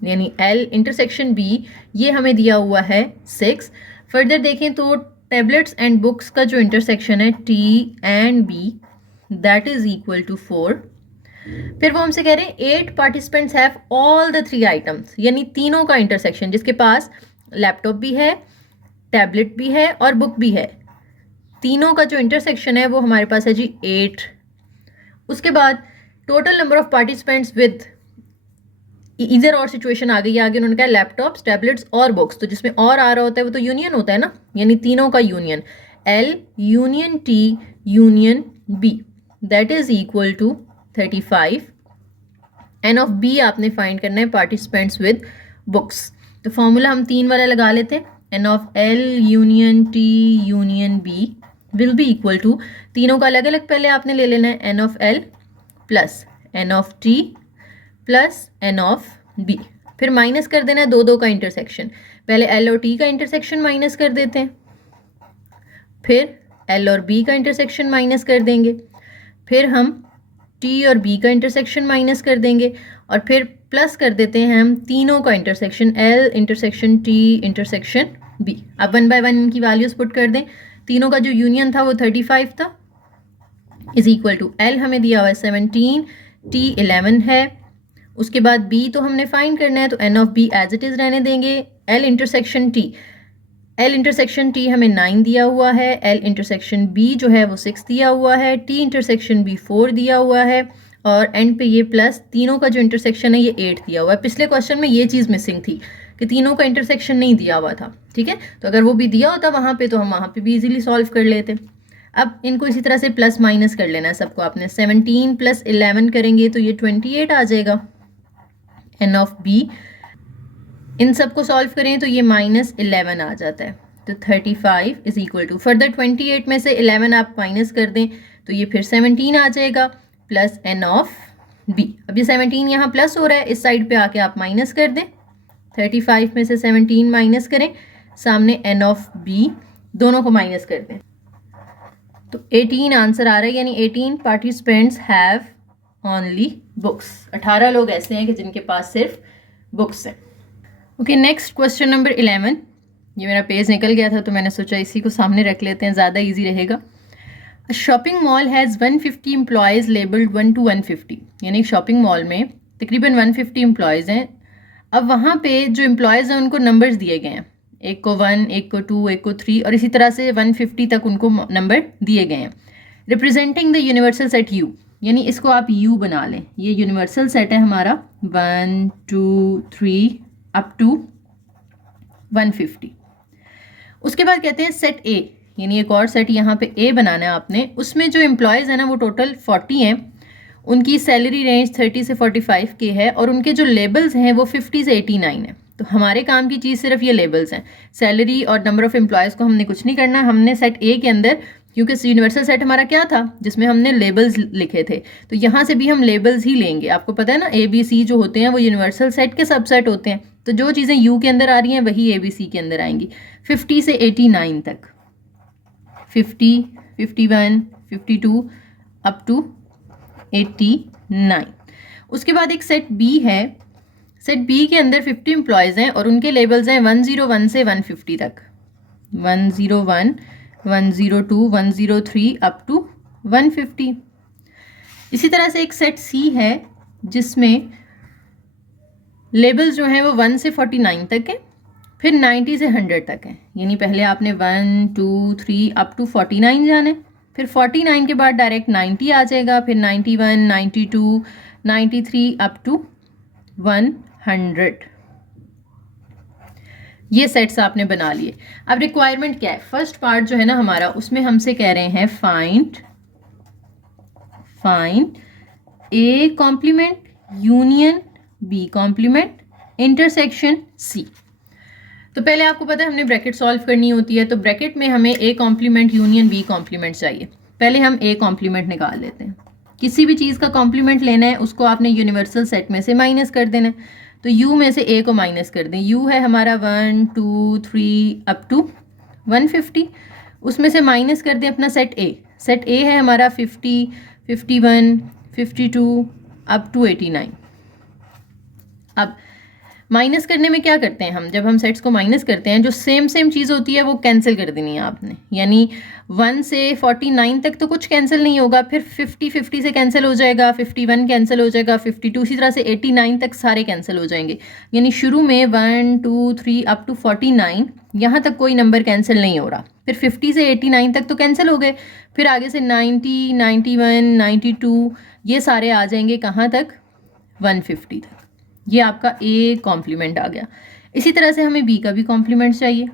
यानी L इंटरसेक्शन B, ये हमें दिया हुआ है 6। फर्दर देखें तो टैबलेट्स एंड बुक्स का जो इंटरसेक्शन है T and B that is equal to 4। फिर वो हमसे कह रहे हैं 8 participants have all the 3 items, यानी तीनों का इंटरसेक्शन, जिसके पास लैपटॉप भी है, टैबलेट भी है और बुक भी है, तीनों का जो इंटरसेक्शन है वो हमारे पास है जी 8। उसके बाद total number of participants with इधर और सिचुएशन आ गई, आगे उन्होंने कहा लैपटॉप्स, टैबलेट्स और बुक्स, तो जिसमें और आ रहा होता है वो तो यूनियन होता है ना, यानी तीनों का union, L union T union B, that is equal to 35। N of B आपने फाइंड करना है पार्टिसिपेंट्स विद बुक्स, तो फॉर्मूला हम 3 वाला लगा लेते हैं, N of L union T union B will be equal to, तीनों का अलग अलग पहले आपने ले लेना है, N of L plus N of T plus N of B, फिर माइनस कर देना है दो दो का इंटरसेक्शन, पहले L और T का इंटरसेक्शन माइनस कर देते हैं, फिर L और B का इंटरसेक्शन माइनस कर देंगे, फिर हम T और B का इंटरसेक्शन माइनस कर देंगे, और फिर प्लस कर देते हैं हम तीनों का intersection, L intersection T intersection B। अब 1 बाय 1 इनकी वैल्यूज पुट कर दें, तीनों का जो यूनियन था वो 35 था, इज इक्वल टू L हमें दिया हुआ है 17, T 11 है, उसके बाद B तो हमने फाइंड करना है, तो N of B as it is रहने देंगे, L इंटरसेक्शन T हमें 9 दिया हुआ है, L इंटरसेक्शन B जो है वो 6 दिया हुआ है, T इंटरसेक्शन B 4 दिया हुआ है, और एंड पे ये प्लस तीनों का जो इंटरसेक्शन है ये 8 दिया हुआ है। पिछले क्वेश्चन में ये चीज़ मिसिंग थी कि तीनों का इंटरसेक्शन नहीं दिया हुआ था, ठीक है, तो अगर वो भी दिया होता वहाँ पे तो हम वहाँ पे भी इजीली सॉल्व कर लेते। अब इनको इसी तरह से प्लस माइनस कर लेना है सबको आपने, 17 प्लस 11 करेंगे तो ये 28 आ जाएगा, N ऑफ B, इन सबको सॉल्व करें तो ये माइनस 11 आ जाता है, तो 35 इज इक्वल टू, फर्दर 28 में से 11 आप माइनस कर दें तो ये फिर 17 आ जाएगा, प्लस N ऑफ B। अब ये 17 यहाँ प्लस हो रहा है, इस साइड पे आके आप माइनस कर दें, 35 में से 17 माइनस करें, सामने N ऑफ B, दोनों को माइनस कर दें, तो 18 आंसर आ रहा है, यानी 18 पार्टिसिपेंट्स हैव ओनली बुक्स, 18 लोग ऐसे हैं कि जिनके पास सिर्फ बुक्स हैं। ओके, नेक्स्ट क्वेश्चन नंबर 11, ये मेरा पेज निकल गया था तो मैंने सोचा इसी को सामने रख लेते हैं, ज़्यादा इजी रहेगा। Shopping mall has 150 employees labelled 1 to 150, यानी शॉपिंग मॉल में तकरीबन 150 एम्प्लॉयज़ हैं। अब वहाँ पे जो एम्प्लॉयज़ हैं उनको नंबर्स दिए गए हैं, एक को 1, एक को 2, एक को 3, और इसी तरह से 150 तक उनको नंबर दिए गए हैं। Representing the universal set U, यानी इसको आप U बना लें, ये यूनिवर्सल सेट है हमारा 1 2 3 अप टू 150। उसके बाद कहते हैं सेट A, यानी एक और सेट यहाँ पे A बनाना है आपने, उसमें जो एम्प्लॉयज़ हैं ना वो टोटल 40 हैं, उनकी सैलरी रेंज 30 से 45 के है, और उनके जो लेबल्स हैं वो 50 से 89 है। तो हमारे काम की चीज़ सिर्फ ये लेबल्स हैं, सैलरी और नंबर ऑफ़ एम्प्लॉयज़ को हमने कुछ नहीं करना, हमने सेट A के अंदर, क्योंकि यूनिवर्सल सेट हमारा क्या था जिसमें हमने लेबल्स लिखे थे, तो यहाँ से भी हम लेबल्स ही लेंगे। आपको पता है ना ABC जो होते हैं वो यूनिवर्सल सेट के सबसेट होते हैं, तो जो चीज़ें U के अंदर आ रही हैं वही ABC के अंदर आएंगी, 50 से 89 तक, 50, 51, 52 अप टू 89। उसके बाद एक सेट B है, सेट B के अंदर 50 एम्प्लॉयज़ हैं और उनके लेबल्स हैं 101 से 150 तक, 101, 102, 103 अप टू 150। इसी तरह से एक सेट C है जिसमें लेबल्स जो हैं वो 1 से 49 तक है, फिर 90 से 100 तक है, यानी पहले आपने 1 2 3 अप टू 49 जाना है, फिर 49 के बाद डायरेक्ट 90 आ जाएगा, फिर 91, 92, 93 अप टू 100। ये सेट्स आपने बना लिए। अब रिक्वायरमेंट क्या है, फर्स्ट पार्ट जो है ना हमारा, उसमें हमसे कह रहे हैं find A complement union B complement intersection C। तो पहले आपको पता है हमने ब्रैकेट सॉल्व करनी होती है, तो ब्रैकेट में हमें A complement union B complement चाहिए। पहले हम A कॉम्प्लीमेंट निकाल लेते हैं, किसी भी चीज़ का कॉम्प्लीमेंट लेना है उसको आपने यूनिवर्सल सेट में से माइनस कर देना है, तो U में से A को माइनस कर दें, U है हमारा 1 2 3 अप टू 150, उसमें से माइनस कर दें अपना सेट A, सेट A है हमारा 50, 51, 52 अप टू 89। अब माइनस करने में क्या करते हैं हम, जब हम सेट्स को माइनस करते हैं जो सेम सेम चीज़ होती है वो कैंसिल कर देनी है आपने। यानी 1 से 49 तक तो कुछ कैंसिल नहीं होगा, फिर 50 से कैंसिल हो जाएगा, 51 कैंसिल हो जाएगा, 52, इसी तरह से 89 तक सारे कैंसिल हो जाएंगे। यानी शुरू में 1 2 3 अप टू 49 यहाँ तक कोई नंबर कैंसिल नहीं हो रहा, फिर 50 से 89 तक तो कैंसिल हो गए, फिर आगे से 90 91 92 ये सारे आ जाएंगे कहाँ तक, 150 तक। ये आपका ए कॉम्प्लीमेंट आ गया। इसी तरह से हमें बी का भी कॉम्प्लीमेंट चाहिए।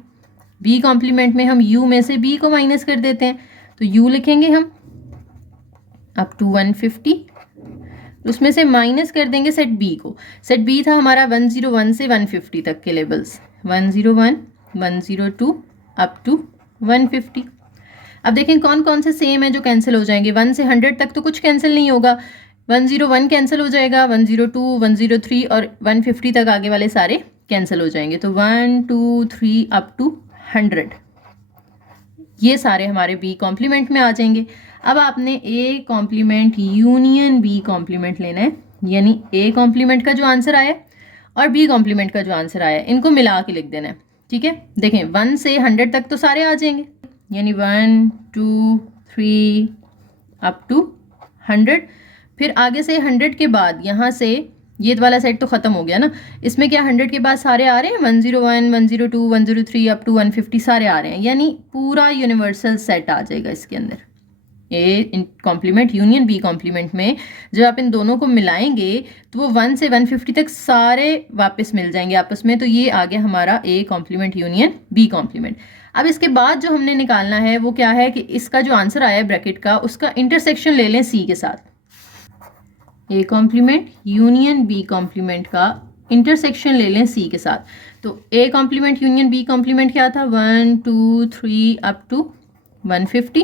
बी कॉम्प्लीमेंट में हम यू में से बी को माइनस कर देते हैं, तो यू लिखेंगे हम अप टू 150, उसमें से माइनस कर देंगे सेट बी को। सेट बी था हमारा 101 से 150 तक के लेवल्स, 101 102 अप टू 150। अब देखें कौन कौन से सेम है जो कैंसिल हो जाएंगे। 1 से 100 तक तो कुछ कैंसिल नहीं होगा, 101 कैंसिल हो जाएगा, 102 103 और 150 तक आगे वाले सारे कैंसिल हो जाएंगे। तो 1 2 3 अप टू 100 ये सारे हमारे बी कॉम्प्लीमेंट में आ जाएंगे। अब आपने A complement union B complement लेना है, यानी ए कॉम्प्लीमेंट का जो आंसर आया और बी कॉम्प्लीमेंट का जो आंसर आया इनको मिला के लिख देना है। ठीक है, देखें 1 से 100 तक तो सारे आ जाएंगे, यानी 1 2 3 अप टू 100। फिर आगे से 100 के बाद यहाँ से ये वाला सेट तो ख़त्म हो गया ना, इसमें क्या 100 के बाद सारे आ रहे हैं, 101 102 103 अप टू 150 सारे आ रहे हैं, यानी पूरा यूनिवर्सल सेट आ जाएगा इसके अंदर। A complement union B complement में जब आप इन दोनों को मिलाएंगे तो वो 1 से 150 तक सारे वापस मिल जाएंगे आपस में। तो ये आ गया हमारा A complement union B complement. अब इसके बाद जो हमने निकालना है वो क्या है कि इसका जो आंसर आया है ब्रैकेट का उसका इंटरसेक्शन ले लें सी के साथ। A complement union B complement का इंटरसेक्शन ले लें सी के साथ। तो A complement union B complement क्या था, 1 2 3 अप टू 150।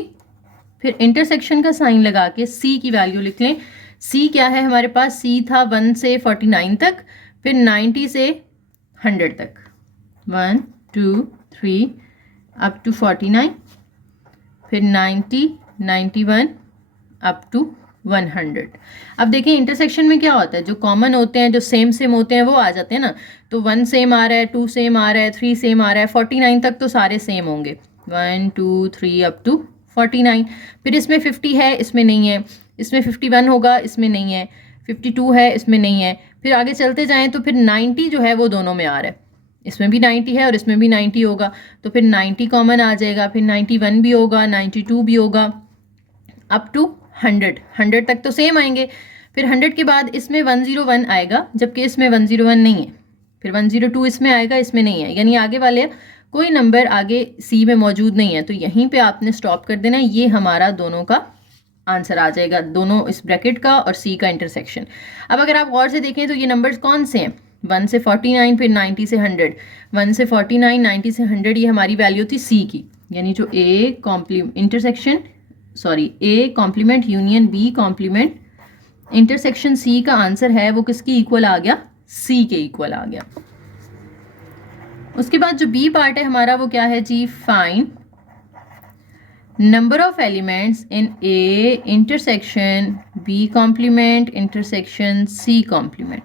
फिर इंटरसेक्शन का साइन लगा के सी की वैल्यू लिख लें। सी क्या है हमारे पास, सी था 1 से 49 तक, फिर 90 से 100 तक, 1 2 3 अप टू 49, फिर 90 91 अप टू 100। अब देखिए इंटरसेक्शन में क्या होता है, जो कॉमन होते हैं जो सेम सेम होते हैं वो आ जाते हैं ना। तो 1 सेम आ रहा है, 2 सेम आ रहा है, 3 सेम आ रहा है, 49 तक तो सारे सेम होंगे, 1 2 3 अप टू 49। फिर इसमें 50 है, इसमें नहीं है, इसमें 51 होगा, इसमें नहीं है, 52 है, इसमें नहीं है। फिर आगे चलते जाएं तो फिर 90 जो है वो दोनों में आ रहा है, इसमें भी 90 है और इसमें भी 90 होगा, तो फिर 90 कॉमन आ जाएगा, फिर 91 भी होगा, 92 भी होगा, अप टू 100 तक तो सेम आएंगे। फिर 100 के बाद इसमें 101 आएगा, जबकि इसमें 101 नहीं है, फिर 102 इसमें आएगा, इसमें नहीं है, यानी आगे वाले कोई नंबर आगे सी में मौजूद नहीं है। तो यहीं पे आपने स्टॉप कर देना, ये हमारा दोनों का आंसर आ जाएगा, दोनों इस ब्रैकेट का और सी का इंटरसेक्शन। अब अगर आप गौर से देखें तो ये नंबर्स कौन से हैं, 1 से 49 फिर 90 से 100, 1 से 49 90 से 100 ये हमारी वैल्यू थी सी की, यानी जो A complement union B complement intersection C का आंसर है वो किसकी इक्वल आ गया, सी के इक्वल आ गया। उसके बाद जो बी पार्ट है हमारा वो क्या है जी, find number of elements in A intersection B complement intersection C complement.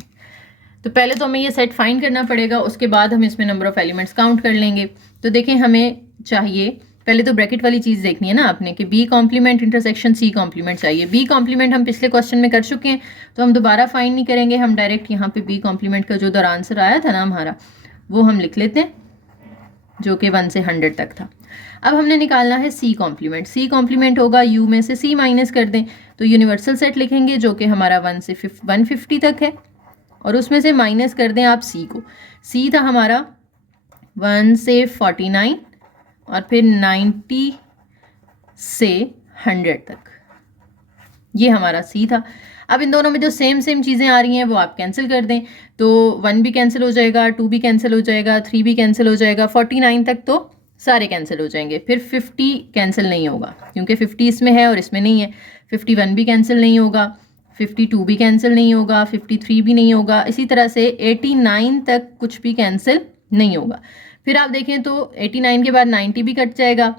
तो पहले तो हमें ये सेट फाइंड करना पड़ेगा, उसके बाद हम इसमें नंबर ऑफ एलिमेंट्स काउंट कर लेंगे। तो देखें हमें चाहिए पहले तो ब्रैकेट वाली चीज़ देखनी है ना आपने कि B complement intersection C complement चाहिए। बी कॉम्प्लीमेंट हम पिछले क्वेश्चन में कर चुके हैं तो हम दोबारा फाइंड नहीं करेंगे, हम डायरेक्ट यहाँ पे बी कॉम्प्लीमेंट का जो उधर आंसर आया था ना हमारा वो हम लिख लेते हैं, जो कि 1 से 100 तक था। अब हमने निकालना है सी कॉम्प्लीमेंट। सी कॉम्प्लीमेंट होगा यू में से सी माइनस कर दें तो यूनिवर्सल सेट लिखेंगे जो कि हमारा 1 से 150 तक है, और उसमें से माइनस कर दें आप सी को। सी था हमारा 1 से 49 और फिर 90 से 100 तक, ये हमारा सी था। अब इन दोनों में जो सेम चीज़ें आ रही हैं वो आप कैंसिल कर दें, तो 1 भी कैंसिल हो जाएगा, 2 भी कैंसिल हो जाएगा, 3 भी कैंसिल हो जाएगा, 49 तक तो सारे कैंसिल हो जाएंगे। फिर 50 कैंसिल नहीं होगा क्योंकि 50 इसमें है और इसमें नहीं है, 51 भी कैंसिल नहीं होगा, 52 भी कैंसिल नहीं होगा, 53 भी नहीं होगा, इसी तरह से 89 तक कुछ भी कैंसिल नहीं होगा। फिर आप देखें तो 89 के बाद 90 भी कट जाएगा,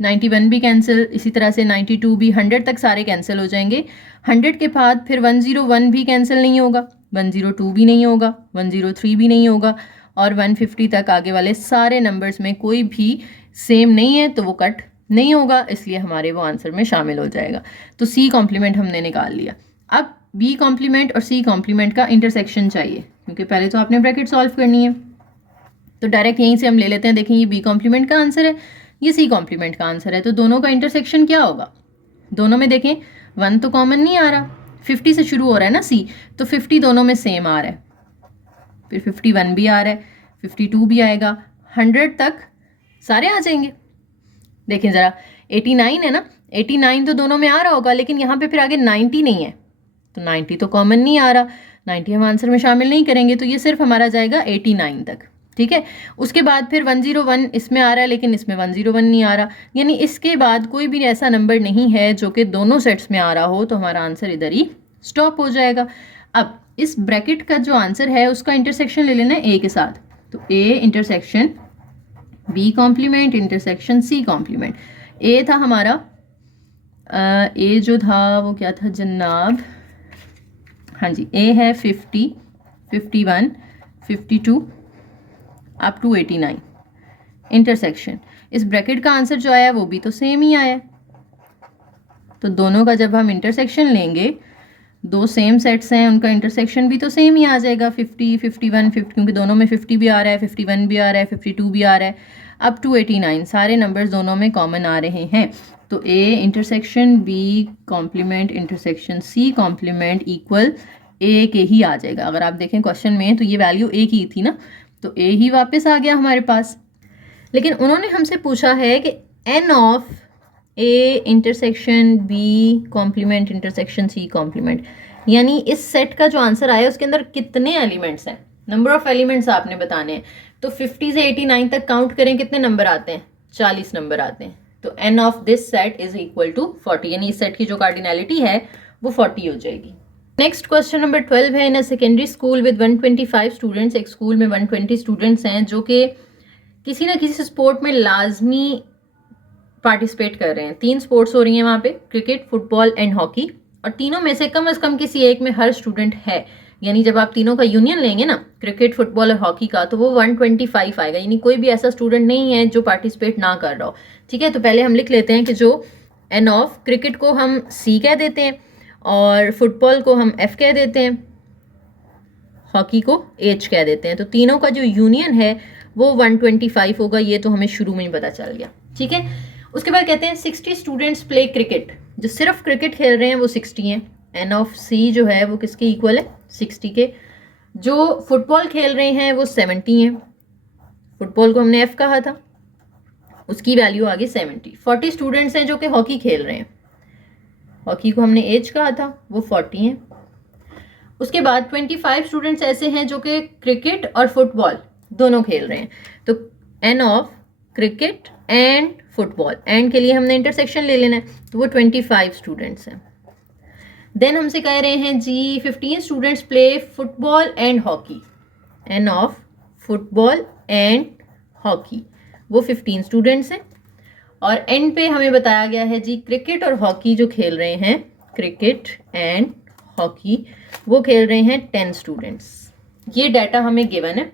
91 भी कैंसिल, इसी तरह से 92 भी, 100 तक सारे कैंसिल हो जाएंगे। 100 के बाद फिर 101 भी कैंसिल नहीं होगा, 102 भी नहीं होगा, 103 भी नहीं होगा, और 150 तक आगे वाले सारे नंबर्स में कोई भी सेम नहीं है तो वो कट नहीं होगा, इसलिए हमारे वो आंसर में शामिल हो जाएगा। तो सी कॉम्प्लीमेंट हमने निकाल लिया। अब बी कॉम्प्लीमेंट और सी कॉम्प्लीमेंट का इंटरसेक्शन चाहिए, क्योंकि पहले तो आपने ब्रैकेट सॉल्व करनी है। तो डायरेक्ट यहीं से हम ले लेते हैं। देखें, ये बी कॉम्प्लीमेंट का आंसर है, ये सी कॉम्प्लीमेंट का आंसर है, तो दोनों का इंटरसेक्शन क्या होगा? दोनों में देखें 1 तो कॉमन नहीं आ रहा, 50 से शुरू हो रहा है ना सी, तो 50 दोनों में सेम आ रहा है, फिर 51 भी आ रहा है, 52 भी आएगा, 100 तक सारे आ जाएंगे। देखें ज़रा, 89 है ना, 89 तो दोनों में आ रहा होगा, लेकिन यहाँ पे फिर आगे 90 नहीं है, तो 90 तो कॉमन नहीं आ रहा, 90 हम आंसर में शामिल नहीं करेंगे, तो ये सिर्फ हमारा जाएगा 89 तक। ठीक है, उसके बाद फिर 101 इसमें आ रहा है, लेकिन इसमें 101 नहीं आ रहा, यानी इसके बाद कोई भी ऐसा नंबर नहीं है जो कि दोनों सेट्स में आ रहा हो, तो हमारा आंसर इधर ही स्टॉप हो जाएगा। अब इस ब्रैकेट का जो आंसर है उसका इंटरसेक्शन ले लेना है ए के साथ, तो A intersection B complement intersection C complement. A था हमारा, ए जो था वो क्या था जनाब? हाँ जी, ए है 50, 51, 52 अप टू 89। इंटरसेक्शन, इस ब्रैकेट का आंसर जो आया वो भी तो सेम ही आया, तो दोनों का जब हम इंटरसेक्शन लेंगे, दो सेम सेट्स हैं, उनका इंटरसेक्शन भी तो सेम ही आ जाएगा, 50, 51, 50, क्योंकि दोनों में 50 भी आ रहा है, 51 भी आ रहा है, 52 भी आ रहा है, अप टू 89 सारे नंबर्स दोनों में कॉमन आ रहे हैं। तो A intersection B complement intersection C complement equal A के ही आ जाएगा। अगर आप देखें क्वेश्चन में तो ये वैल्यू ए की थी ना, तो ए ही वापस आ गया हमारे पास। लेकिन उन्होंने हमसे पूछा है कि n of A intersection B complement intersection C complement, यानी इस सेट का जो आंसर आया उसके अंदर कितने एलिमेंट्स हैं, नंबर ऑफ एलिमेंट्स आपने बताने हैं। तो 50 से 89 तक काउंट करें, कितने नंबर आते हैं? 40 नंबर आते हैं। तो N of this set is equal to 40, यानी इस सेट की जो कार्डिनैलिटी है वो 40 हो जाएगी। नेक्स्ट क्वेश्चन नंबर 12 है, in a secondary school with 125 students, एक स्कूल में 120 स्टूडेंट्स हैं जो कि किसी ना किसी स्पोर्ट में लाजमी पार्टिसिपेट कर रहे हैं। 3 स्पोर्ट्स हो रही हैं वहाँ पे, क्रिकेट, फुटबॉल एंड हॉकी, और तीनों में से कम किसी एक में हर स्टूडेंट है, यानी जब आप तीनों का यूनियन लेंगे ना, क्रिकेट, फुटबॉल और हॉकी का, तो वो 125 आएगा, यानी कोई भी ऐसा स्टूडेंट नहीं है जो पार्टिसिपेट ना कर रहा हो। ठीक है, तो पहले हम लिख लेते हैं कि जो एन ऑफ क्रिकेट को हम सी कह देते हैं, और फुटबॉल को हम एफ कह देते हैं, हॉकी को एच कह देते हैं, तो तीनों का जो यूनियन है वो 125 होगा। ये तो हमें शुरू में ही पता चल गया। ठीक है, उसके बाद कहते हैं 60 स्टूडेंट्स प्ले क्रिकेट, जो सिर्फ क्रिकेट खेल रहे हैं वो 60 हैं। एन ऑफ सी जो है वो किसके इक्वल है? 60 के। जो फुटबॉल खेल रहे हैं वो 70 हैं, फुटबॉल को हमने एफ कहा था, उसकी वैल्यू आ गई 70। 40 स्टूडेंट्स हैं जो कि हॉकी खेल रहे हैं, हॉकी को हमने एच कहा था, वो 40 हैं। उसके बाद 25 स्टूडेंट्स ऐसे हैं जो कि क्रिकेट और फुटबॉल दोनों खेल रहे हैं, तो N of cricket and football, and के लिए हमने इंटरसेक्शन ले लेना है, तो वो 25 स्टूडेंट्स हैं। देन हमसे कह रहे हैं जी 15 students play football and hockey, n of football and hockey, वो 15 स्टूडेंट्स हैं। और एंड पे हमें बताया गया है जी क्रिकेट और हॉकी जो खेल रहे हैं, क्रिकेट एंड हॉकी वो खेल रहे हैं 10 स्टूडेंट्स। ये डाटा हमें गिवन है।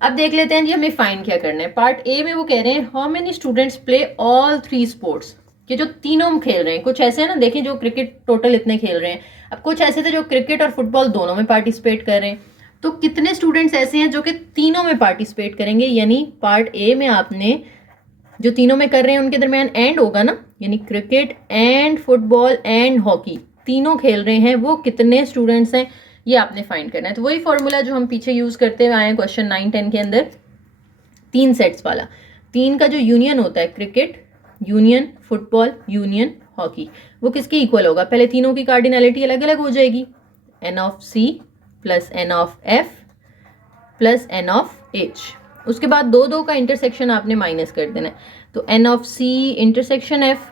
अब देख लेते हैं जी हमें फाइंड क्या करना है। पार्ट ए में वो कह रहे हैं how many students play all 3 sports, कि जो तीनों खेल रहे हैं, कुछ ऐसे हैं ना, देखें जो क्रिकेट टोटल इतने खेल रहे हैं, अब कुछ ऐसे थे जो क्रिकेट और फुटबॉल दोनों में पार्टिसिपेट कर रहे हैं, तो कितने स्टूडेंट्स ऐसे हैं जो कि तीनों में पार्टिसिपेट करेंगे। यानी पार्ट ए में आपने जो तीनों में कर रहे हैं उनके दरमियान एंड होगा ना, यानी cricket and football and hockey तीनों खेल रहे हैं, वो कितने स्टूडेंट्स हैं ये आपने फाइंड करना है। तो वही फॉर्मूला जो हम पीछे यूज करते हुए आए हैं क्वेश्चन 9, 10 के अंदर, 3 सेट्स वाला। 3 का जो यूनियन होता है, cricket union football union hockey, वो किसके इक्वल होगा? पहले तीनों की कार्डिनैलिटी अलग अलग हो जाएगी, n of C plus N of F plus N of H. उसके बाद 2 का इंटरसेक्शन आपने माइनस कर देना है, तो N of C intersection F,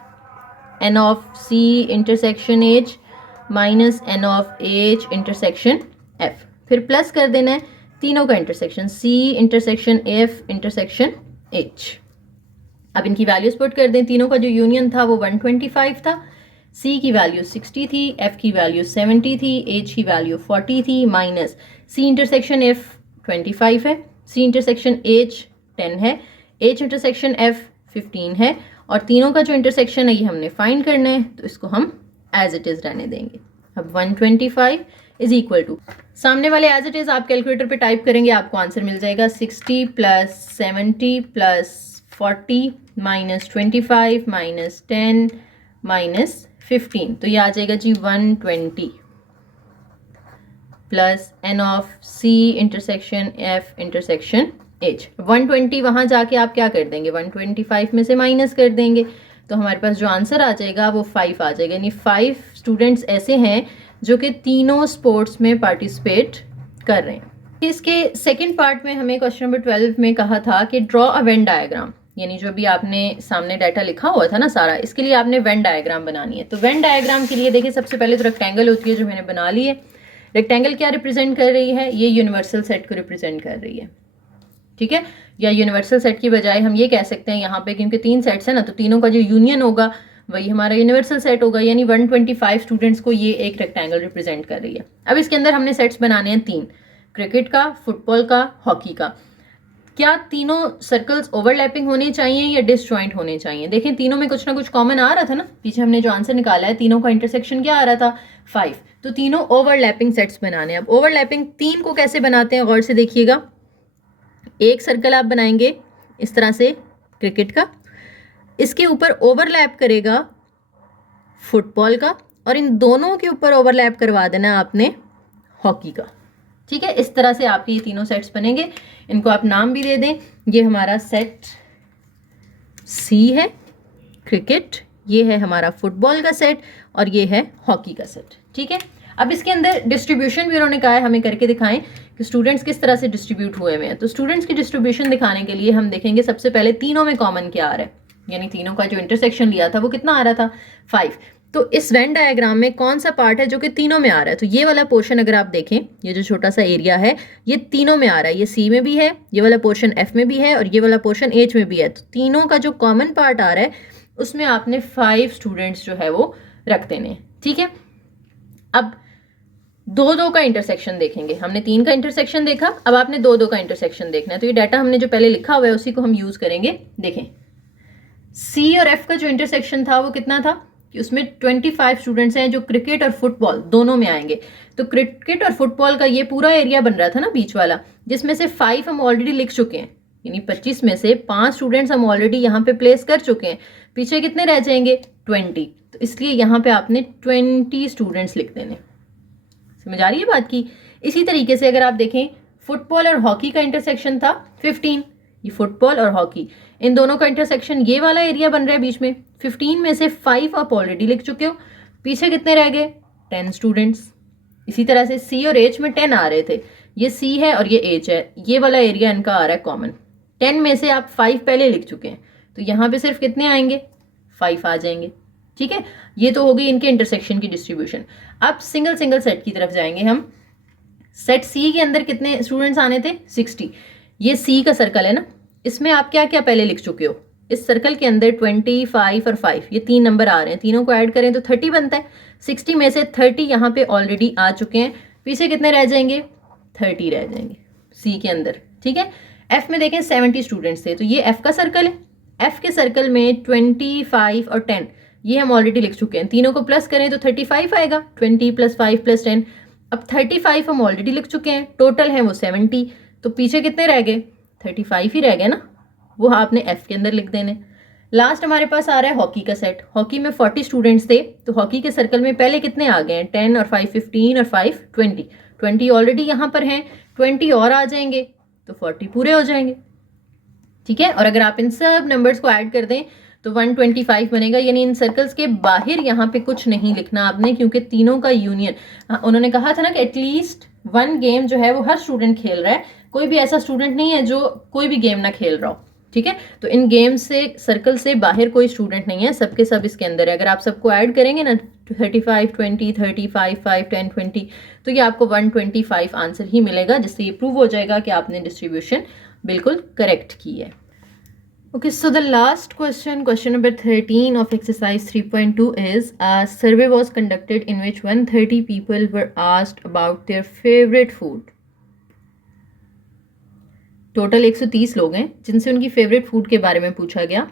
n of C intersection H minus n of H intersection F, फिर प्लस कर देना है तीनों का intersection, C intersection F intersection H. अब इनकी वैल्यूज पुट कर दें। तीनों का जो यूनियन था वो 125 था, सी की वैल्यू 60 थी, एफ की वैल्यू 70 थी, एच की वैल्यू 40 थी, माइनस सी इंटरसेक्शन एफ 25 है, सी इंटरसेक्शन एच 10 है, एच इंटरसेक्शन एफ 15 है, और तीनों का जो इंटरसेक्शन है ये हमने फाइंड करना है, तो इसको हम एज इट इज़ रहने देंगे। अब 125 इज इक्वल टू, सामने वाले एज इट इज़ आप कैलकुलेटर पे टाइप करेंगे, आपको आंसर मिल जाएगा 60 plus 70 plus 40 minus 25 minus 10 minus 15, तो ये आ जाएगा जी 120 plus N of C intersection F intersection H. 120 वहाँ जाके आप क्या कर देंगे, 125 में से माइनस कर देंगे, तो हमारे पास जो आंसर आ जाएगा वो 5 आ जाएगा। यानी 5 स्टूडेंट्स ऐसे हैं जो कि तीनों स्पोर्ट्स में पार्टिसिपेट कर रहे हैं। इसके सेकंड पार्ट में हमें क्वेश्चन नंबर 12 में कहा था कि ड्रॉ अ वेन डायग्राम, यानी जो भी आपने सामने डाटा लिखा हुआ था ना सारा, इसके लिए आपने वेन डायग्राम बनानी है। तो वेन डायग्राम के लिए देखिए सबसे पहले तो रेक्टेंगल होती है जो मैंने बना ली है। रेक्टेंगल क्या रिप्रेजेंट कर रही है, ये यूनिवर्सल सेट को रिप्रेजेंट कर रही है, ठीक है। या यूनिवर्सल सेट की बजाय हम ये कह सकते हैं यहाँ पे, क्योंकि 3 सेट्स है ना, तो तीनों का जो यूनियन होगा वही हमारा यूनिवर्सल सेट होगा। यानी 125 स्टूडेंट्स को ये एक रेक्टेंगल रिप्रेजेंट कर रही है। अब इसके अंदर हमने सेट्स बनाने हैं 3, क्रिकेट का, फुटबॉल का, हॉकी का। क्या तीनों सर्कल्स ओवरलैपिंग होने चाहिए या डिसजॉइंट होने चाहिए? देखें तीनों में कुछ ना कुछ कॉमन आ रहा था ना, पीछे हमने जो आंसर निकाला है तीनों का इंटरसेक्शन क्या आ रहा था, 5, तो तीनों ओवरलैपिंग सेट्स बनाने हैं। अब ओवरलैपिंग 3 को कैसे बनाते हैं गौर से देखिएगा। एक सर्कल आप बनाएंगे इस तरह से क्रिकेट का, इसके ऊपर ओवरलैप करेगा फुटबॉल का, और इन दोनों के ऊपर ओवरलैप करवा देना है आपने हॉकी का, ठीक है। इस तरह से आपके ये तीनों सेट्स बनेंगे। इनको आप नाम भी दे दें, ये हमारा सेट सी है क्रिकेट, ये है हमारा फुटबॉल का सेट, और ये है हॉकी का सेट, ठीक है। अब इसके अंदर डिस्ट्रीब्यूशन भी उन्होंने कहा है हमें करके दिखाएं कि स्टूडेंट्स किस तरह से डिस्ट्रीब्यूट हुए हुए हैं। तो स्टूडेंट्स की डिस्ट्रीब्यूशन दिखाने के लिए हम देखेंगे सबसे पहले तीनों में कॉमन क्या आ रहा है, यानी तीनों का जो इंटरसेक्शन लिया था वो कितना आ रहा था, 5। तो इस वेन डायग्राम में कौन सा पार्ट है जो कि तीनों में आ रहा है, तो ये वाला पोर्शन अगर आप देखें, ये जो छोटा सा एरिया है ये तीनों में आ रहा है, ये सी में भी है, ये वाला पोर्शन एफ में भी है, और ये वाला पोर्शन एच में भी है। तो तीनों का जो कॉमन पार्ट आ रहा है उसमें आपने 5 स्टूडेंट्स जो है वो रख देने, ठीक है। अब 2-2 का इंटरसेक्शन देखेंगे, हमने 3 का इंटरसेक्शन देखा, अब आपने 2-2 का इंटरसेक्शन देखना है। तो ये डाटा हमने जो पहले लिखा हुआ है उसी को हम यूज करेंगे। देखें सी और एफ का जो इंटरसेक्शन था वो कितना था कि उसमें 25 स्टूडेंट्स हैं जो क्रिकेट और फुटबॉल दोनों में आएंगे। तो क्रिकेट और फुटबॉल का ये पूरा एरिया बन रहा था ना बीच वाला, जिसमें से 5 हम ऑलरेडी लिख चुके हैं, यानी 25 में से 5 स्टूडेंट्स हम ऑलरेडी यहाँ पे प्लेस कर चुके हैं। पीछे कितने रह जाएंगे, 20, तो इसलिए यहाँ पे आपने 20 स्टूडेंट्स लिख देने। समझ आ रही है बात की। इसी तरीके से अगर आप देखें फुटबॉल और हॉकी का इंटरसेक्शन था 15, ये फुटबॉल और हॉकी इन दोनों का इंटरसेक्शन ये वाला एरिया बन रहा है बीच में, 15 में से 5 आप ऑलरेडी लिख चुके हो, पीछे कितने रह गए, 10 स्टूडेंट्स। इसी तरह से सी और एच में 10 आ रहे थे, ये सी है और ये एच है, ये वाला एरिया इनका आ रहा है कॉमन। 10 में से आप 5 पहले लिख चुके हैं, तो यहाँ पे सिर्फ कितने आएंगे, 5 आ जाएंगे, ठीक है। ये तो हो गई इनके इंटरसेक्शन की डिस्ट्रीब्यूशन। अब सिंगल सिंगल सेट की तरफ जाएंगे हम। सेट सी के अंदर कितने स्टूडेंट्स आने थे, 60। ये सी का सर्कल है ना, इसमें आप क्या क्या पहले लिख चुके हो, इस सर्कल के अंदर 25 और 5 ये 3 नंबर आ रहे हैं, तीनों को ऐड करें तो 30 बनता है। 60 में से 30 यहाँ पे ऑलरेडी आ चुके हैं, पीछे कितने रह जाएंगे, 30 रह जाएंगे सी के अंदर, ठीक है। एफ में देखें 70 स्टूडेंट्स थे, तो ये एफ का सर्कल है, एफ के सर्कल में 25 और 10 ये हम ऑलरेडी लिख चुके हैं, तीनों को प्लस करें तो 35 आएगा, 20 + 5 + 10। अब 35 हम ऑलरेडी लिख चुके हैं, टोटल है वो 70, तो पीछे कितने रह गए, 35 ही रह गए ना, वो आपने एफ के अंदर लिख देने। लास्ट हमारे पास आ रहा है हॉकी का सेट। हॉकी में 40 स्टूडेंट्स थे, तो हॉकी के सर्कल में पहले कितने आ गए हैं, 10 और 5 15 और 5 20। 20 ऑलरेडी यहाँ पर हैं, 20 और आ जाएंगे तो 40 पूरे हो जाएंगे, ठीक है। और अगर आप इन सब नंबर्स को ऐड कर दें तो 125 बनेगा। यानी इन सर्कल्स के बाहर यहाँ पे कुछ नहीं लिखना आपने, क्योंकि तीनों का यूनियन, उन्होंने कहा था ना कि एटलीस्ट 1 गेम जो है वो हर स्टूडेंट खेल रहा है, कोई भी ऐसा स्टूडेंट नहीं है जो कोई भी गेम ना खेल रहा हो, ठीक है। तो इन गेम से सर्कल से बाहर कोई स्टूडेंट नहीं है, सबके सब इसके अंदर है। अगर आप सबको ऐड करेंगे ना 35 20 35 5 10 20, तो ये आपको 125 आंसर ही मिलेगा, जिससे ये प्रूव हो जाएगा कि आपने डिस्ट्रीब्यूशन बिल्कुल करेक्ट की है। Okay, so the last question, question number 13 of exercise 3.2 is a survey was conducted in which 130 people were asked about their favorite food. Total 130 लोग हैं जिनसे उनकी फेवरेट फूड के बारे में पूछा गया।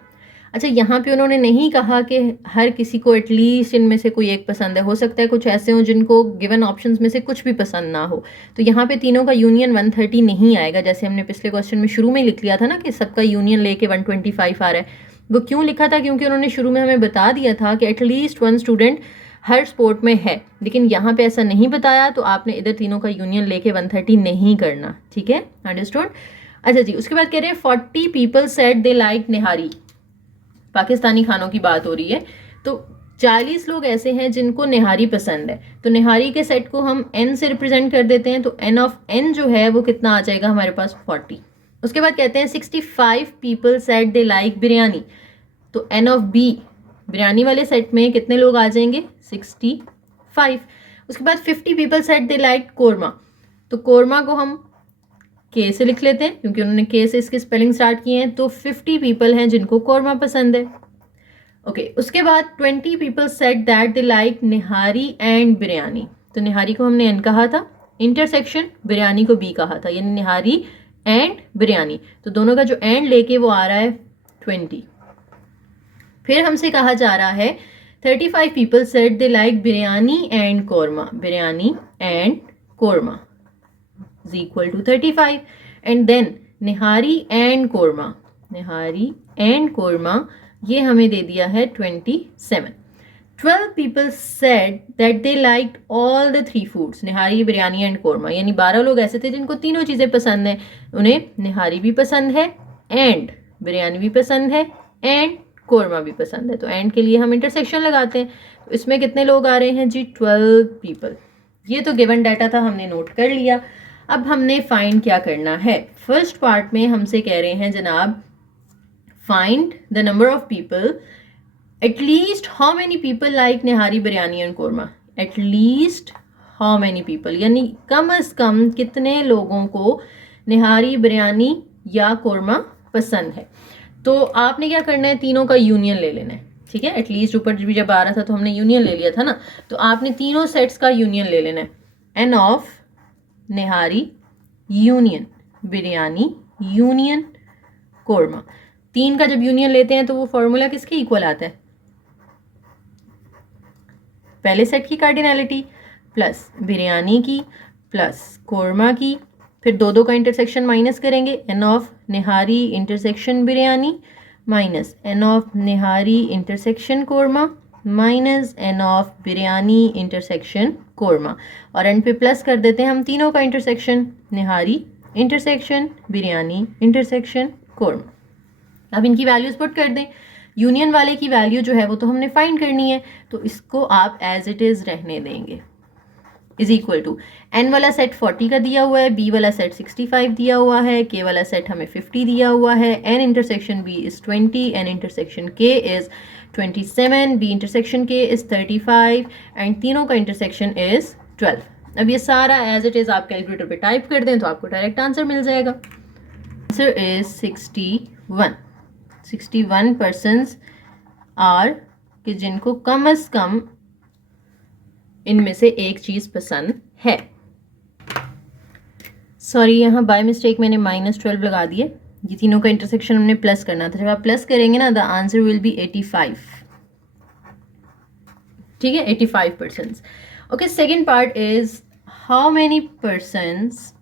अच्छा, यहाँ पे उन्होंने नहीं कहा कि हर किसी को एटलीस्ट इनमें से कोई एक पसंद है, हो सकता है कुछ ऐसे हों जिनको गिवन ऑप्शंस में से कुछ भी पसंद ना हो। तो यहाँ पे तीनों का यूनियन 130 नहीं आएगा, जैसे हमने पिछले क्वेश्चन में शुरू में लिख लिया था ना कि सबका यूनियन लेके 125 आ रहा है। वो क्यों लिखा था? क्योंकि उन्होंने शुरू में हमें बता दिया था कि एटलीस्ट वन स्टूडेंट हर स्पोर्ट में है, लेकिन यहाँ पे ऐसा नहीं बताया, तो आपने इधर तीनों का यूनियन लेके 130 नहीं करना। ठीक है, अंडरस्टूड। अच्छा जी, उसके बाद कह रहे हैं 40 पीपल सेड दे लाइक निहारी। पाकिस्तानी खानों की बात हो रही है। तो 40 लोग ऐसे हैं जिनको निहारी पसंद है, तो निहारी के सेट को हम n से रिप्रेजेंट कर देते हैं, तो n ऑफ n जो है वो कितना आ जाएगा हमारे पास 40। उसके बाद कहते हैं 65 people said they like biryani, तो n ऑफ b बिरयानी वाले सेट में कितने लोग आ जाएंगे? 65। उसके बाद 50 people said they like korma, तो कोरमा को हम के से लिख लेते हैं क्योंकि उन्होंने के से इसके स्पेलिंग स्टार्ट किए हैं, तो 50 पीपल हैं जिनको कोरमा पसंद है। ओके, उसके बाद 20 people said that they like nihari and biryani, तो निहारी को हमने एन कहा था, इंटरसेक्शन बिरयानी को बी कहा था, यानी निहारी एंड बिरयानी, तो दोनों का जो एंड लेके वो आ रहा है 20। फिर हमसे कहा जा रहा है 35 people said they like biryani and korma, biryani and korma is equal to 35, and then nihari and korma, nihari and korma ये हमें दे दिया है 27। 12 people said that they liked all the three foods, nihari biryani and korma, यानी 12 लोग ऐसे थे जिनको तीनों चीज़ें पसंद हैं, उन्हें निहारी भी पसंद है एंड बिरयानी भी पसंद है एंड कोरमा भी पसंद है, तो एंड के लिए हम इंटरसेक्शन लगाते हैं। तो इसमें कितने लोग आ रहे हैं जी? 12 पीपल। ये तो गिवन डाटा था, हमने नोट कर लिया। अब हमने फाइंड क्या करना है? फर्स्ट पार्ट में हमसे कह रहे हैं जनाब find the number of people, at least how many people like nihari biryani and korma, at least how many people, यानी कम से कम कितने लोगों को निहारी बिरयानी या कोरमा पसंद है। तो आपने क्या करना है? तीनों का यूनियन ले लेना है। ठीक है, एटलीस्ट ऊपर भी जब आ रहा था तो हमने यूनियन ले लिया था ना, तो आपने तीनों सेट्स का यूनियन ले लेना है। N of nihari union biryani union korma, तीन का जब यूनियन लेते हैं तो वो फॉर्मूला किसके इक्वल आता है? पहले सेट की कार्डिनैलिटी प्लस बिरयानी की प्लस कोरमा की, फिर दो का इंटरसेक्शन माइनस करेंगे, n of nihari intersection biryani minus n of nihari intersection korma minus n of biryani intersection korma, और एंड पे प्लस कर देते हैं हम तीनों का इंटरसेक्शन, निहारी इंटरसेक्शन बिरयानी इंटरसेक्शन कोरमा। अब इनकी वैल्यूज पुट कर दें। यूनियन वाले की वैल्यू जो है वो तो हमने फाइंड करनी है, तो इसको आप एज इट इज़ रहने देंगे, इज इक्वल टू एन वाला सेट 40 का दिया हुआ है, बी वाला सेट 65 दिया हुआ है, के वाला सेट हमें 50 दिया हुआ है, N intersection B is 20, N intersection K is 27, B intersection K is 35 and तीनों का इंटरसेक्शन इज़ 12। अब ये सारा एज इट इज़ आप कैलकुलेटर पे टाइप कर दें तो आपको डायरेक्ट आंसर मिल जाएगा। Answer is 61। 61 पर्सन्स आर कि जिनको कम से कम इनमें से एक चीज़ पसंद है। सॉरी, यहाँ बाय मिस्टेक मैंने -12 लगा दिए, ये तीनों का इंटरसेक्शन हमने प्लस करना था। जब आप प्लस करेंगे ना, द आंसर विल बी 85। ठीक है, 85 persons. Okay, second part is how many persons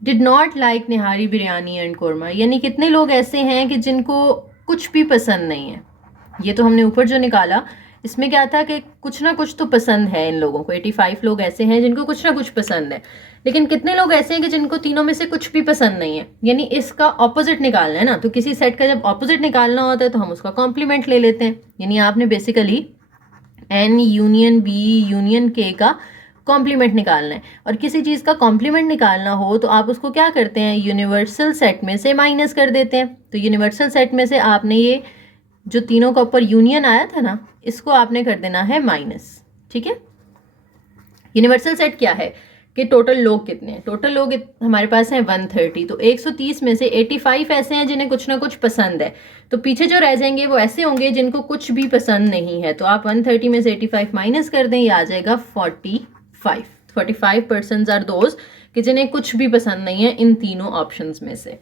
did not like nihari biryani and korma, यानी कितने लोग ऐसे हैं कि जिनको कुछ भी पसंद नहीं है। ये तो हमने ऊपर जो निकाला इसमें क्या था कि कुछ ना कुछ तो पसंद है इन लोगों को। 85 लोग ऐसे हैं जिनको कुछ ना कुछ पसंद है, लेकिन कितने लोग ऐसे हैं कि जिनको तीनों में से कुछ भी पसंद नहीं है, यानी इसका ऑपोजिट निकालना है ना। तो किसी सेट का जब ऑपोजिट निकालना होता है तो हम उसका कॉम्प्लीमेंट ले लेते हैं, यानी आपने basically N union B union K का कॉम्प्लीमेंट निकालना है। और किसी चीज़ का कॉम्प्लीमेंट निकालना हो तो आप उसको क्या करते हैं? यूनिवर्सल सेट में से माइनस कर देते हैं। तो यूनिवर्सल सेट में से आपने ये जो तीनों का ऊपर यूनियन आया था ना, इसको आपने कर देना है माइनस। ठीक है, यूनिवर्सल सेट क्या है? कि टोटल लोग कितने हैं। टोटल लोग हमारे पास हैं 130, तो 130 में से 85 ऐसे हैं जिन्हें कुछ ना कुछ पसंद है, तो पीछे जो रह जाएंगे वो ऐसे होंगे जिनको कुछ भी पसंद नहीं है। तो आप 130 में से 85 माइनस कर दें, ये आ जाएगा 45। 45% आर दोज कि जिन्हें कुछ भी पसंद नहीं है इन तीनों ऑप्शंस में से।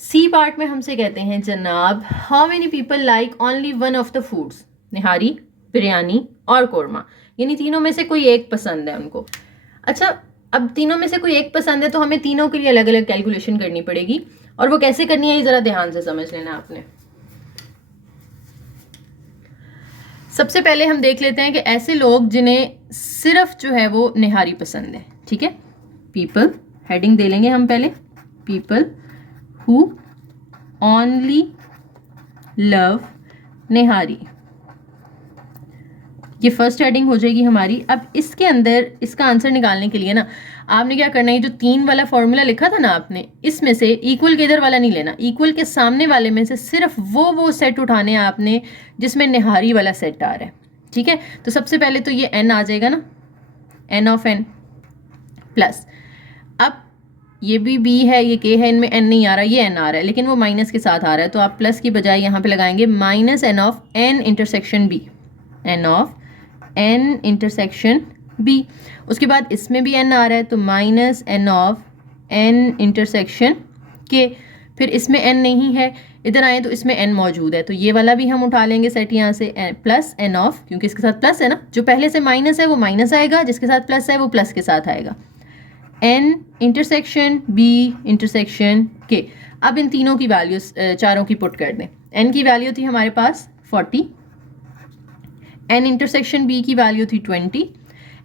सी पार्ट में हमसे कहते हैं जनाब, how many people like only one of the foods, nihari, biryani और कोरमा, यानी तीनों में से कोई एक पसंद है उनको। अच्छा, अब तीनों में से कोई एक पसंद है तो हमें तीनों के लिए अलग अलग कैलकुलेशन करनी पड़ेगी, और वो कैसे करनी है ये जरा ध्यान से समझ लेना आपने। सबसे पहले हम देख लेते हैं कि ऐसे लोग जिन्हें सिर्फ जो है वो निहारी पसंद है, ठीक है। पीपल, हेडिंग दे लेंगे हम पहले, पीपल हु ओनली लव निहारी, ये फर्स्ट हेडिंग हो जाएगी हमारी। अब इसके अंदर इसका आंसर निकालने के लिए ना आपने क्या करना है, जो 3 वाला फॉर्मूला लिखा था ना आपने, इसमें से इक्वल के इधर वाला नहीं लेना, इक्वल के सामने वाले में से सिर्फ वो सेट उठाने हैं आपने जिसमें निहारी वाला सेट आ रहा है, ठीक है। तो सबसे पहले तो ये n आ जाएगा ना, n ऑफ n प्लस, अब ये भी b है, ये k है, इनमें n नहीं आ रहा, ये n आ रहा है, लेकिन वो माइनस के साथ आ रहा है, तो आप प्लस की बजाय यहाँ पे लगाएंगे minus n of n intersection b, n of n intersection b। उसके बाद इसमें भी n आ रहा है, तो minus n of n intersection k। फिर इसमें n नहीं है, इधर आए तो इसमें n मौजूद है, तो ये वाला भी हम उठा लेंगे सेट यहाँ से, प्लस n ऑफ, क्योंकि इसके साथ प्लस है ना, जो पहले से माइनस है वो माइनस आएगा, जिसके साथ प्लस है वो प्लस के साथ आएगा, n intersection b intersection k। अब इन तीनों की वैल्यूज चारों की पुट कर दें। n की वैल्यू थी हमारे पास 40, n इंटरसेक्शन b की वैल्यू थी 20,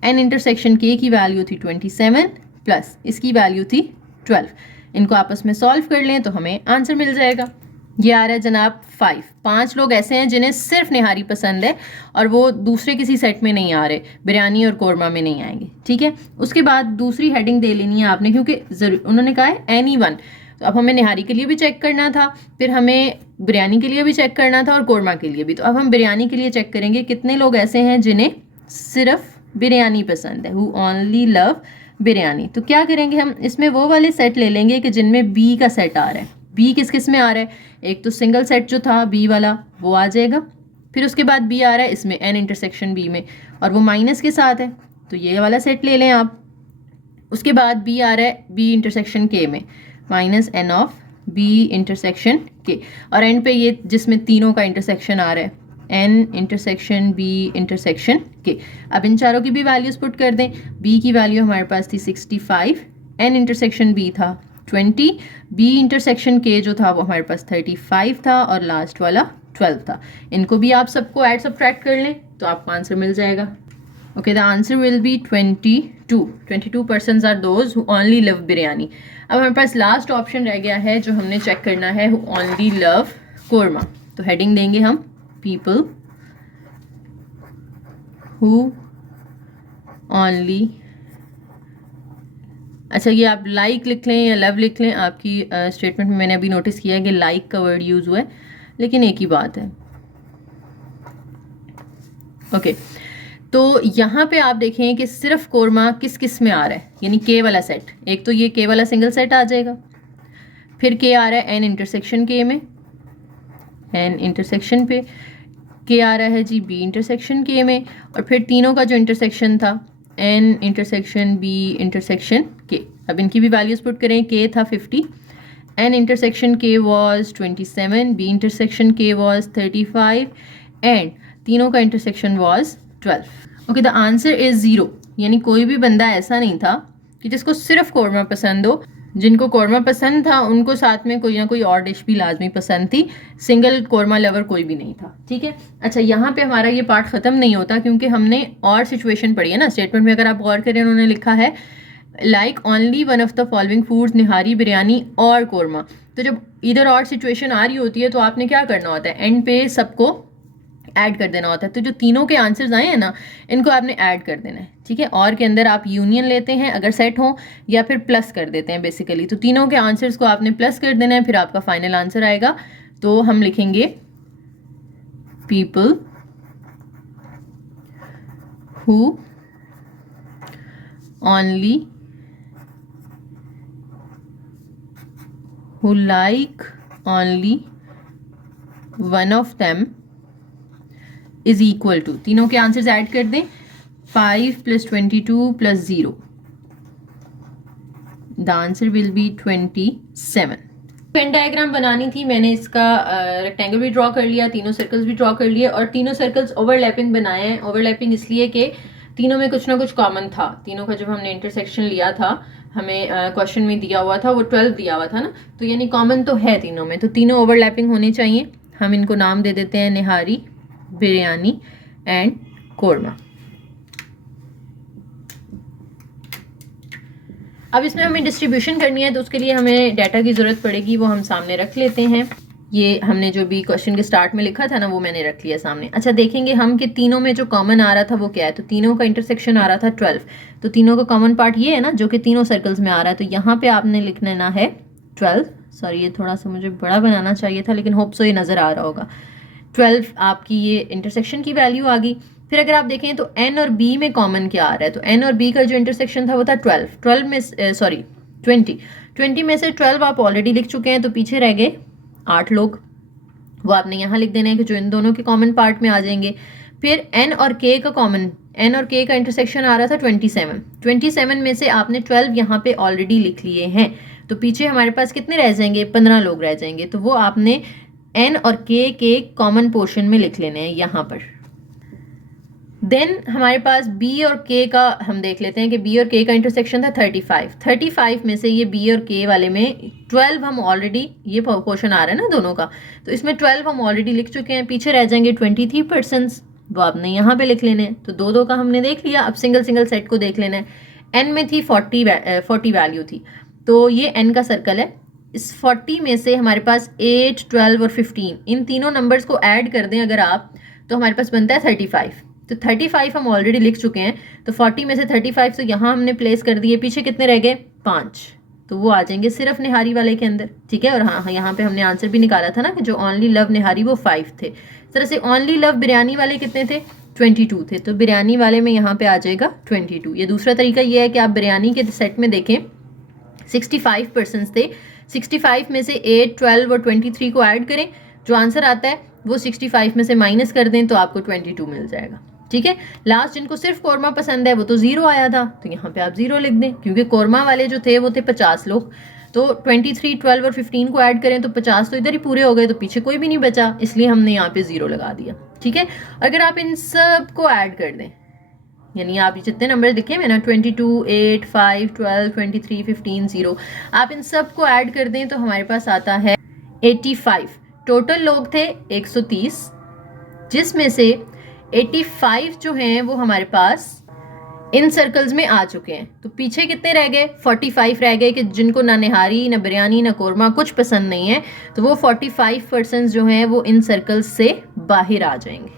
n इंटरसेक्शन k की वैल्यू थी 27, प्लस इसकी वैल्यू थी 12। इनको आपस में सॉल्व कर लें तो हमें आंसर मिल जाएगा। ये आ रहा है जनाब 5। 5 लोग ऐसे हैं जिन्हें सिर्फ निहारी पसंद है और वो दूसरे किसी सेट में नहीं आ रहे, बिरयानी और कोरमा में नहीं आएंगे, ठीक है। उसके बाद दूसरी हेडिंग दे लेनी है आपने, क्योंकि उन्होंने कहा है एनी वन, तो अब हमें निहारी के लिए भी चेक करना था, फिर हमें बिरयानी के लिए भी चेक करना था और कोरमा के लिए भी। तो अब हम बिरयानी के लिए चेक करेंगे कितने लोग ऐसे हैं जिन्हें सिर्फ बिरयानी पसंद है, हु ओनली लव बिरयानी। तो क्या करेंगे हम, इसमें वो वाले सेट ले लेंगे कि जिनमें बी का सेट आ रहा है। बी किस किस में आ रहा है, एक तो सिंगल सेट जो था बी वाला वो आ जाएगा, फिर उसके बाद बी आ रहा है इसमें एन इंटरसेक्शन बी में और वो माइनस के साथ है, तो ये वाला सेट ले लें आप। उसके बाद बी आ रहा है बी इंटरसेक्शन के में, minus n of B intersection K, और एंड पे ये जिसमें तीनों का इंटरसेक्शन आ रहा है एन इंटरसेक्शन बी इंटरसेक्शन के। अब इन चारों की भी वैल्यूज पुट कर दें। बी की वैल्यू हमारे पास थी 65, एन इंटरसेक्शन बी था 20, बी इंटरसेक्शन के जो था वो हमारे पास 35 था और लास्ट वाला 12 था। इनको भी आप सबको ऐड सब्ट्रैक्ट कर लें तो आपको आंसर मिल जाएगा। Okay, the answer will be 22। 22% are those who only love biryani. अब हमारे पास लास्ट ऑप्शन रह गया है जो हमने चेक करना है, हु ओनली लव कोरमा। तो हेडिंग देंगे हम पीपल हु ओनली, अच्छा ये आप लाइक लिख लें या लव लिख लें, आपकी स्टेटमेंट में मैंने अभी नोटिस किया है कि लाइक का वर्ड यूज़ हुआ है, लेकिन एक ही बात है। ओके, तो यहाँ पे आप देखें कि सिर्फ कोरमा किस किस में आ रहा है, यानी के वाला सेट। एक तो ये के वाला सिंगल सेट आ जाएगा, फिर के आ रहा है एन इंटरसेक्शन के में, एन इंटरसेक्शन पे के आ रहा है जी बी इंटरसेक्शन के में, और फिर तीनों का जो इंटरसेक्शन था एन इंटरसेक्शन बी इंटरसेक्शन के। अब इनकी भी वैल्यूज पुट करें। के था 50, एन इंटरसेक्शन के वॉज 27, बी इंटरसेक्शन के वॉज 35 एंड तीनों का intersection was 12। Okay, the answer is 0, यानी कोई भी बंदा ऐसा नहीं था कि जिसको सिर्फ कोरमा पसंद हो। जिनको कोरमा पसंद था उनको साथ में कोई ना कोई और डिश भी लाजमी पसंद थी, सिंगल कोरमा लवर कोई भी नहीं था, ठीक है। अच्छा, यहाँ पे हमारा ये पार्ट ख़त्म नहीं होता क्योंकि हमने और सिचुएशन पढ़ी है ना। स्टेटमेंट में अगर आप गौर करें उन्होंने लिखा है like only one of the following foods, nihari, biryani और कोरमा। तो जब इधर और सिचुएशन आ रही होती है तो आपने क्या करना होता है, एंड पे सबको ऐड कर देना होता है। तो जो तीनों के आंसर्स आए हैं ना, इनको आपने ऐड कर देना है, ठीक है। और के अंदर आप यूनियन लेते हैं अगर सेट हो, या फिर प्लस कर देते हैं बेसिकली। तो तीनों के आंसर्स को आपने प्लस कर देना है, फिर आपका फाइनल आंसर आएगा। तो हम लिखेंगे people who only who like only one of them is equal to, तीनों के आंसर्स ऐड कर दें, 5 + 22 + 0, the answer will be 27। Pen diagram बनानी थी, मैंने इसका रेक्टेंगल भी ड्रॉ कर लिया, तीनों सर्कल्स भी ड्रॉ कर लिए और तीनों सर्कल्स ओवरलैपिंग बनाए हैं। ओवरलैपिंग इसलिए कि तीनों में कुछ ना कुछ कॉमन था। तीनों का जब हमने इंटरसेक्शन लिया था, हमें क्वेश्चन में दिया हुआ था वो 12 दिया हुआ था ना, तो यानी कॉमन तो है तीनों में, तो तीनों ओवरलैपिंग होनी चाहिए। हम इनको नाम दे देते हैं निहारी, बिरयानी एंड कोरमा। अब इसमें हमें डिस्ट्रीब्यूशन करनी है, तो उसके लिए हमें डाटा की ज़रूरत पड़ेगी, वो हम सामने रख लेते हैं। ये हमने जो भी क्वेश्चन के स्टार्ट में लिखा था ना, वो मैंने रख लिया सामने। अच्छा, देखेंगे हम कि तीनों में जो कॉमन आ रहा था वो क्या है। तो तीनों का इंटरसेक्शन आ रहा था 12, तो तीनों का कॉमन पार्ट ये है ना, जो कि तीनों सर्कल्स में आ रहा है। तो यहाँ पे आपने लिख लेना है 12, सॉरी ये थोड़ा सा मुझे बड़ा बनाना चाहिए था, लेकिन होप सो ये नज़र आ रहा होगा। 12 आपकी ये इंटरसेक्शन की वैल्यू आ गई। फिर अगर आप देखें तो n और b में कॉमन क्या आ रहा है, तो n और b का जो इंटरसेक्शन था वो था 12 में 20 में से 12 आप ऑलरेडी लिख चुके हैं, तो पीछे रह गए 8 लोग, वो आपने यहाँ लिख देना है कि जो इन दोनों के कॉमन पार्ट में आ जाएंगे। फिर n और k का इंटरसेक्शन आ रहा था 27 में से आपने 12 यहाँ पे ऑलरेडी लिख लिए हैं, तो पीछे हमारे पास कितने रह जाएंगे, 15 लोग रह जाएंगे। तो वो आपने n और k के कॉमन पोर्शन में लिख लेने हैं यहाँ पर। देन हमारे पास b और k का हम देख लेते हैं कि b और k का इंटरसेक्शन था 35 में से ये b और k वाले में 12 हम ऑलरेडी, ये पोर्शन आ रहा है ना दोनों का, तो इसमें 12 हम ऑलरेडी लिख चुके हैं, पीछे रह जाएंगे 23%, वो आपने यहाँ पे लिख लेने हैं। तो दो का हमने देख लिया, अब सिंगल सेट को देख लेना है। n में थी 40 वैल्यू थी, तो ये n का सर्कल है। इस 40 में से हमारे पास 8, 12 और 15, इन तीनों नंबर्स को ऐड कर दें अगर आप, तो हमारे पास बनता है 35। तो 35 हम ऑलरेडी लिख चुके हैं, तो 40 में से 35 तो यहाँ हमने प्लेस कर दिए, पीछे कितने रह गए 5, तो वो आ जाएंगे सिर्फ निहारी वाले के अंदर, ठीक है। और हाँ, यहाँ पे हमने आंसर भी निकाला था ना कि जो ओनली लव निहारी वो 5 थे। इस तरह से ओनली लव बिरयानी वाले कितने थे, 22 थे, तो बिरयानी वाले में यहाँ पे आ जाएगा 22। ये दूसरा तरीका ये है कि आप बिरयानी के सेट में देखें 65% थे, 65 में से 8, 12 और 23 को ऐड करें, जो आंसर आता है वो 65 में से माइनस कर दें, तो आपको 22 मिल जाएगा, ठीक है। लास्ट जिनको सिर्फ कोरमा पसंद है वो तो 0 आया था, तो यहाँ पे आप 0 लिख दें, क्योंकि कोरमा वाले जो थे वो थे 50 लोग, तो 23, 12 और 15 को ऐड करें तो 50 तो इधर ही पूरे हो गए, तो पीछे कोई भी नहीं बचा, इसलिए हमने यहाँ पे 0 लगा दिया, ठीक है। अगर आप इन सब को ऐड कर दें, यानी आप जितने नंबर लिखे हैं ना 22, 8, 5, 12, 23, 15, 0, आप इन सब को ऐड कर दें तो हमारे पास आता है 85। टोटल लोग थे 130, जिसमें से 85 जो हैं वो हमारे पास इन सर्कल्स में आ चुके हैं। तो पीछे कितने रह गए, 45 रह गए कि जिनको ना निहारी, ना बिरयानी, ना कोरमा कुछ पसंद नहीं है, तो वो 45% जो हैं वो इन सर्कल्स से बाहर आ जाएंगे।